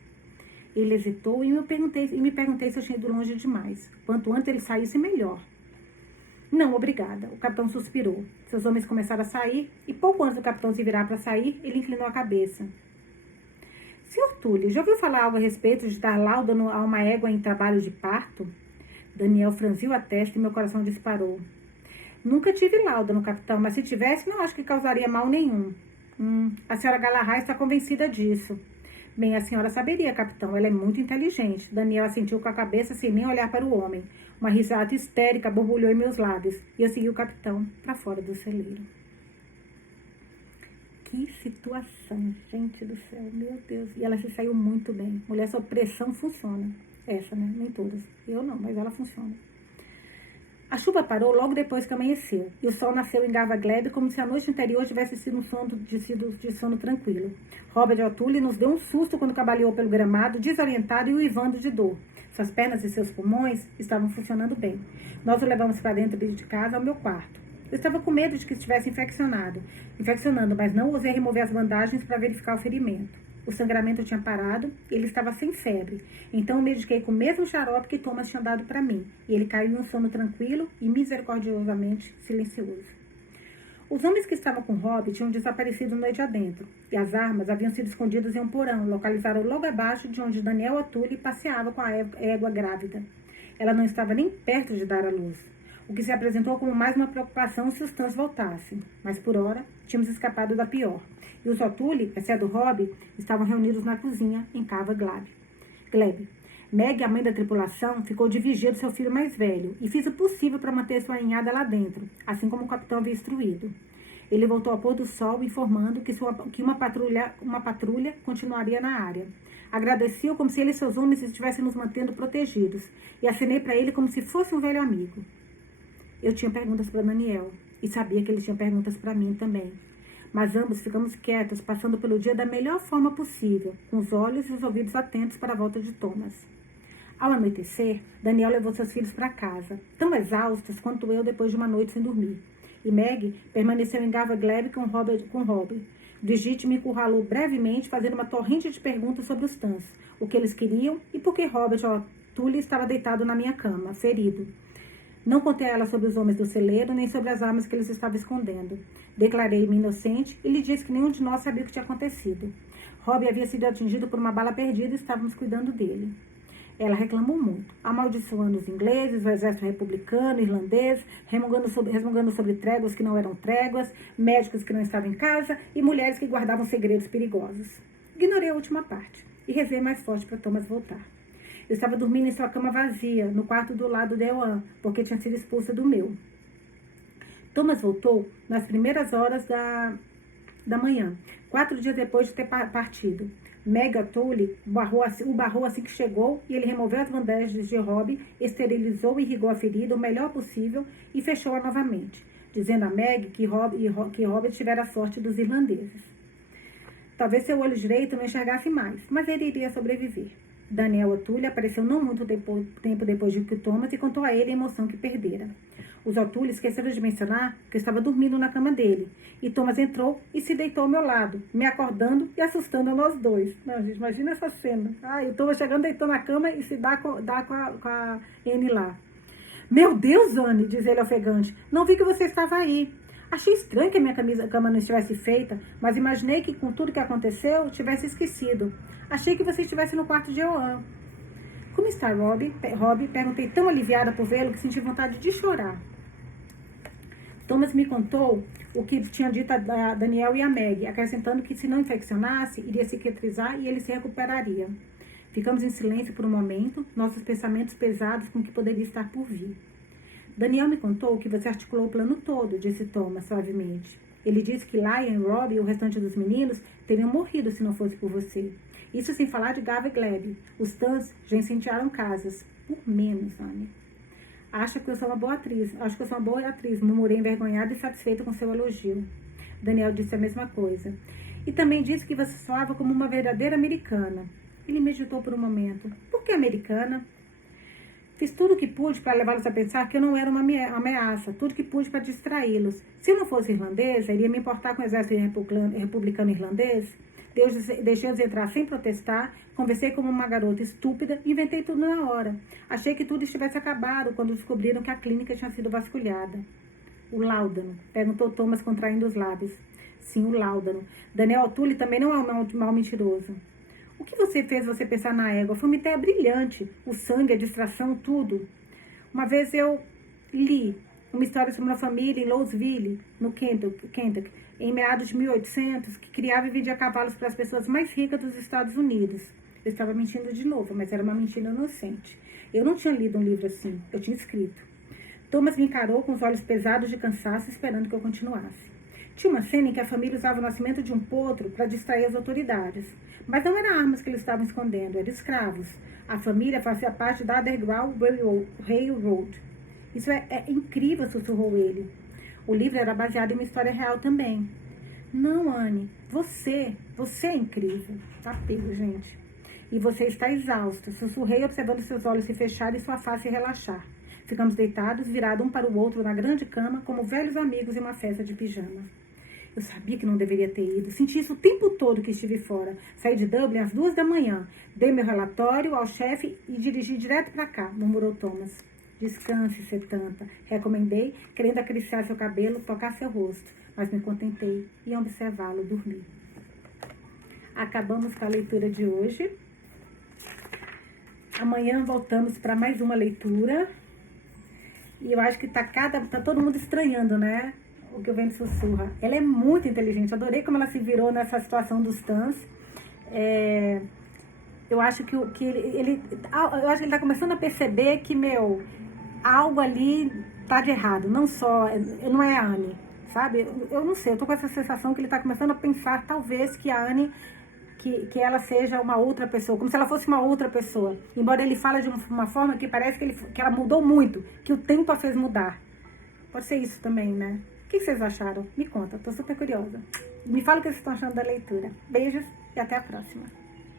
Ele hesitou e me perguntei se eu tinha ido longe demais. Quanto antes ele saísse, melhor. Não, obrigada. O capitão suspirou. Seus homens começaram a sair, e pouco antes do capitão se virar para sair, ele inclinou a cabeça. Sr. O'Toole, já ouviu falar algo a respeito de dar láudano a uma égua em trabalho de parto? Daniel franziu a testa e meu coração disparou. Nunca tive láudano, capitão, mas se tivesse, não acho que causaria mal nenhum. A senhora Galahad está convencida disso. Bem, a senhora saberia, capitão. Ela é muito inteligente. Daniel assentiu com a cabeça sem nem olhar para o homem. Uma risada histérica borbulhou em meus lábios e eu segui o capitão para fora do celeiro. Que situação, gente do céu, meu Deus. E ela se saiu muito bem. Mulher sob pressão funciona. Essa, né? Nem todas. Eu não, mas ela funciona. A chuva parou logo depois que amanheceu, e o sol nasceu em Gava Glebe como se a noite anterior tivesse sido um sono de sono tranquilo. Robert O'Toole nos deu um susto quando cambaleou pelo gramado, desorientado e uivando de dor. Suas pernas e seus pulmões estavam funcionando bem. Nós o levamos para dentro de casa, ao meu quarto. Eu estava com medo de que estivesse infeccionando, mas não ousei remover as bandagens para verificar o ferimento. O sangramento tinha parado e ele estava sem febre. Então eu mediquei com o mesmo xarope que Thomas tinha dado para mim. E ele caiu em um sono tranquilo e misericordiosamente silencioso. Os homens que estavam com Rob tinham desaparecido noite adentro. E as armas haviam sido escondidas em um porão, localizado logo abaixo de onde Daniel O'Toole passeava com a égua grávida. Ela não estava nem perto de dar à luz. O que se apresentou como mais uma preocupação se os Tans voltassem. Mas por hora, tínhamos escapado da pior. E os O'Toole, exceto Rob, estavam reunidos na cozinha, em Cava Glebe. Meg, a mãe da tripulação, ficou de vigia do seu filho mais velho e fez o possível para manter sua ninhada lá dentro, assim como o capitão havia instruído. Ele voltou ao pôr do sol, informando que uma patrulha continuaria na área. Agradeceu como se ele e seus homens estivessem nos mantendo protegidos e acenei para ele como se fosse um velho amigo. Eu tinha perguntas para Daniel e sabia que ele tinha perguntas para mim também. Mas ambos ficamos quietos, passando pelo dia da melhor forma possível, com os olhos e os ouvidos atentos para a volta de Thomas. Ao anoitecer, Daniel levou seus filhos para casa, tão exaustos quanto eu depois de uma noite sem dormir. E Meg permaneceu em Gava Glebe com Rob. Brigitte me encurralou brevemente, fazendo uma torrente de perguntas sobre os Tans, o que eles queriam e por que Robert O'Toole estava deitado na minha cama, ferido. Não contei a ela sobre os homens do celeiro, nem sobre as armas que eles estavam escondendo. Declarei-me inocente e lhe disse que nenhum de nós sabia o que tinha acontecido. Rob havia sido atingido por uma bala perdida e estávamos cuidando dele. Ela reclamou muito, amaldiçoando os ingleses, o exército republicano, irlandês, resmungando sobre tréguas que não eram tréguas, médicos que não estavam em casa e mulheres que guardavam segredos perigosos. Ignorei a última parte e rezei mais forte para Thomas voltar. Eu estava dormindo em sua cama vazia, no quarto do lado de Ewan, porque tinha sido expulsa do meu. Thomas voltou nas primeiras horas da manhã, 4 dias depois de ter partido. Meg O'Toole o barrou assim que chegou e ele removeu as bandagens de Rob, esterilizou e irrigou a ferida o melhor possível e fechou-a novamente, dizendo a Meg que Rob tivera a sorte dos irlandeses. Talvez seu olho direito não enxergasse mais, mas ele iria sobreviver. Daniel O'Toole apareceu não muito tempo depois de que Thomas e contou a ele a emoção que perdera. Os O'Toole esqueceram de mencionar que eu estava dormindo na cama dele. E Thomas entrou e se deitou ao meu lado, me acordando e assustando a nós dois. Não, gente, imagina essa cena. O Thomas chegando, deitou na cama e se dá com a Anne lá. Meu Deus, Anne, diz ele ofegante, não vi que você estava aí. Achei estranho que a minha cama não estivesse feita, mas imaginei que com tudo que aconteceu, tivesse esquecido. Achei que você estivesse no quarto de Ewan. Como está Rob? Perguntei tão aliviada por vê-lo que senti vontade de chorar. Thomas me contou o que tinha dito a Daniel e a Meg, acrescentando que se não infeccionasse, iria cicatrizar e ele se recuperaria. Ficamos em silêncio por um momento, nossos pensamentos pesados com o que poderia estar por vir. Daniel me contou que você articulou o plano todo, disse Thomas suavemente. Ele disse que Lion, Rob e o restante dos meninos teriam morrido se não fosse por você. Isso sem falar de Gava Glebe. Os Tans já incendiaram casas. Por menos, Anne. Acho que eu sou uma boa atriz, murmurei envergonhada e satisfeita com seu elogio. Daniel disse a mesma coisa. E também disse que você soava como uma verdadeira americana. Ele meditou por um momento. Por que americana? Fiz tudo o que pude para levá-los a pensar que eu não era uma ameaça, tudo que pude para distraí-los. Se eu não fosse irlandesa, iria me importar com o exército republicano irlandês? Deixei-os entrar sem protestar, conversei como uma garota estúpida e inventei tudo na hora. Achei que tudo estivesse acabado quando descobriram que a clínica tinha sido vasculhada. O láudano, perguntou Thomas contraindo os lábios. Sim, o láudano. Daniel O'Toole também não é um mal mentiroso. O que você fez você pensar na égua? Foi uma ideia brilhante. O sangue, a distração, tudo. Uma vez eu li uma história sobre uma família em Louisville, no Kentucky, em meados de 1800, que criava e vendia cavalos para as pessoas mais ricas dos Estados Unidos. Eu estava mentindo de novo, mas era uma mentira inocente. Eu não tinha lido um livro assim, eu tinha escrito. Thomas me encarou com os olhos pesados de cansaço, esperando que eu continuasse. Tinha uma cena em que a família usava o nascimento de um potro para distrair as autoridades. Mas não eram armas que eles estavam escondendo, eram escravos. A família fazia parte da Underground Railroad. Isso é incrível, sussurrou ele. O livro era baseado em uma história real também. Não, Anne, você é incrível. Tá pego, gente. E você está exausta. Sussurrei, observando seus olhos se fecharem e sua face relaxar. Ficamos deitados, virados um para o outro na grande cama, como velhos amigos em uma festa de pijama. Eu sabia que não deveria ter ido. Senti isso o tempo todo que estive fora. Saí de Dublin às 2 da manhã. Dei meu relatório ao chefe e dirigi direto para cá, murmurou Thomas. Descanse, Setanta. Recomendei, querendo acariciar seu cabelo, tocar seu rosto. Mas me contentei em observá-lo dormir. Acabamos com a leitura de hoje. Amanhã voltamos para mais uma leitura. E eu acho que tá todo mundo estranhando, né? O que o vento sussurra. Ela é muito inteligente. Adorei como ela se virou nessa situação dos Tans. Eu acho que ele tá começando a perceber que, algo ali tá de errado. Não é a Anne, sabe? Eu não sei, eu tô com essa sensação que ele tá começando a pensar, talvez, que a Anne, que ela seja uma outra pessoa, como se ela fosse uma outra pessoa. Embora ele fale de uma forma que parece que ela mudou muito, que o tempo a fez mudar. Pode ser isso também, né? O que vocês acharam? Me conta, tô super curiosa. Me fala o que vocês estão achando da leitura. Beijos e até a próxima.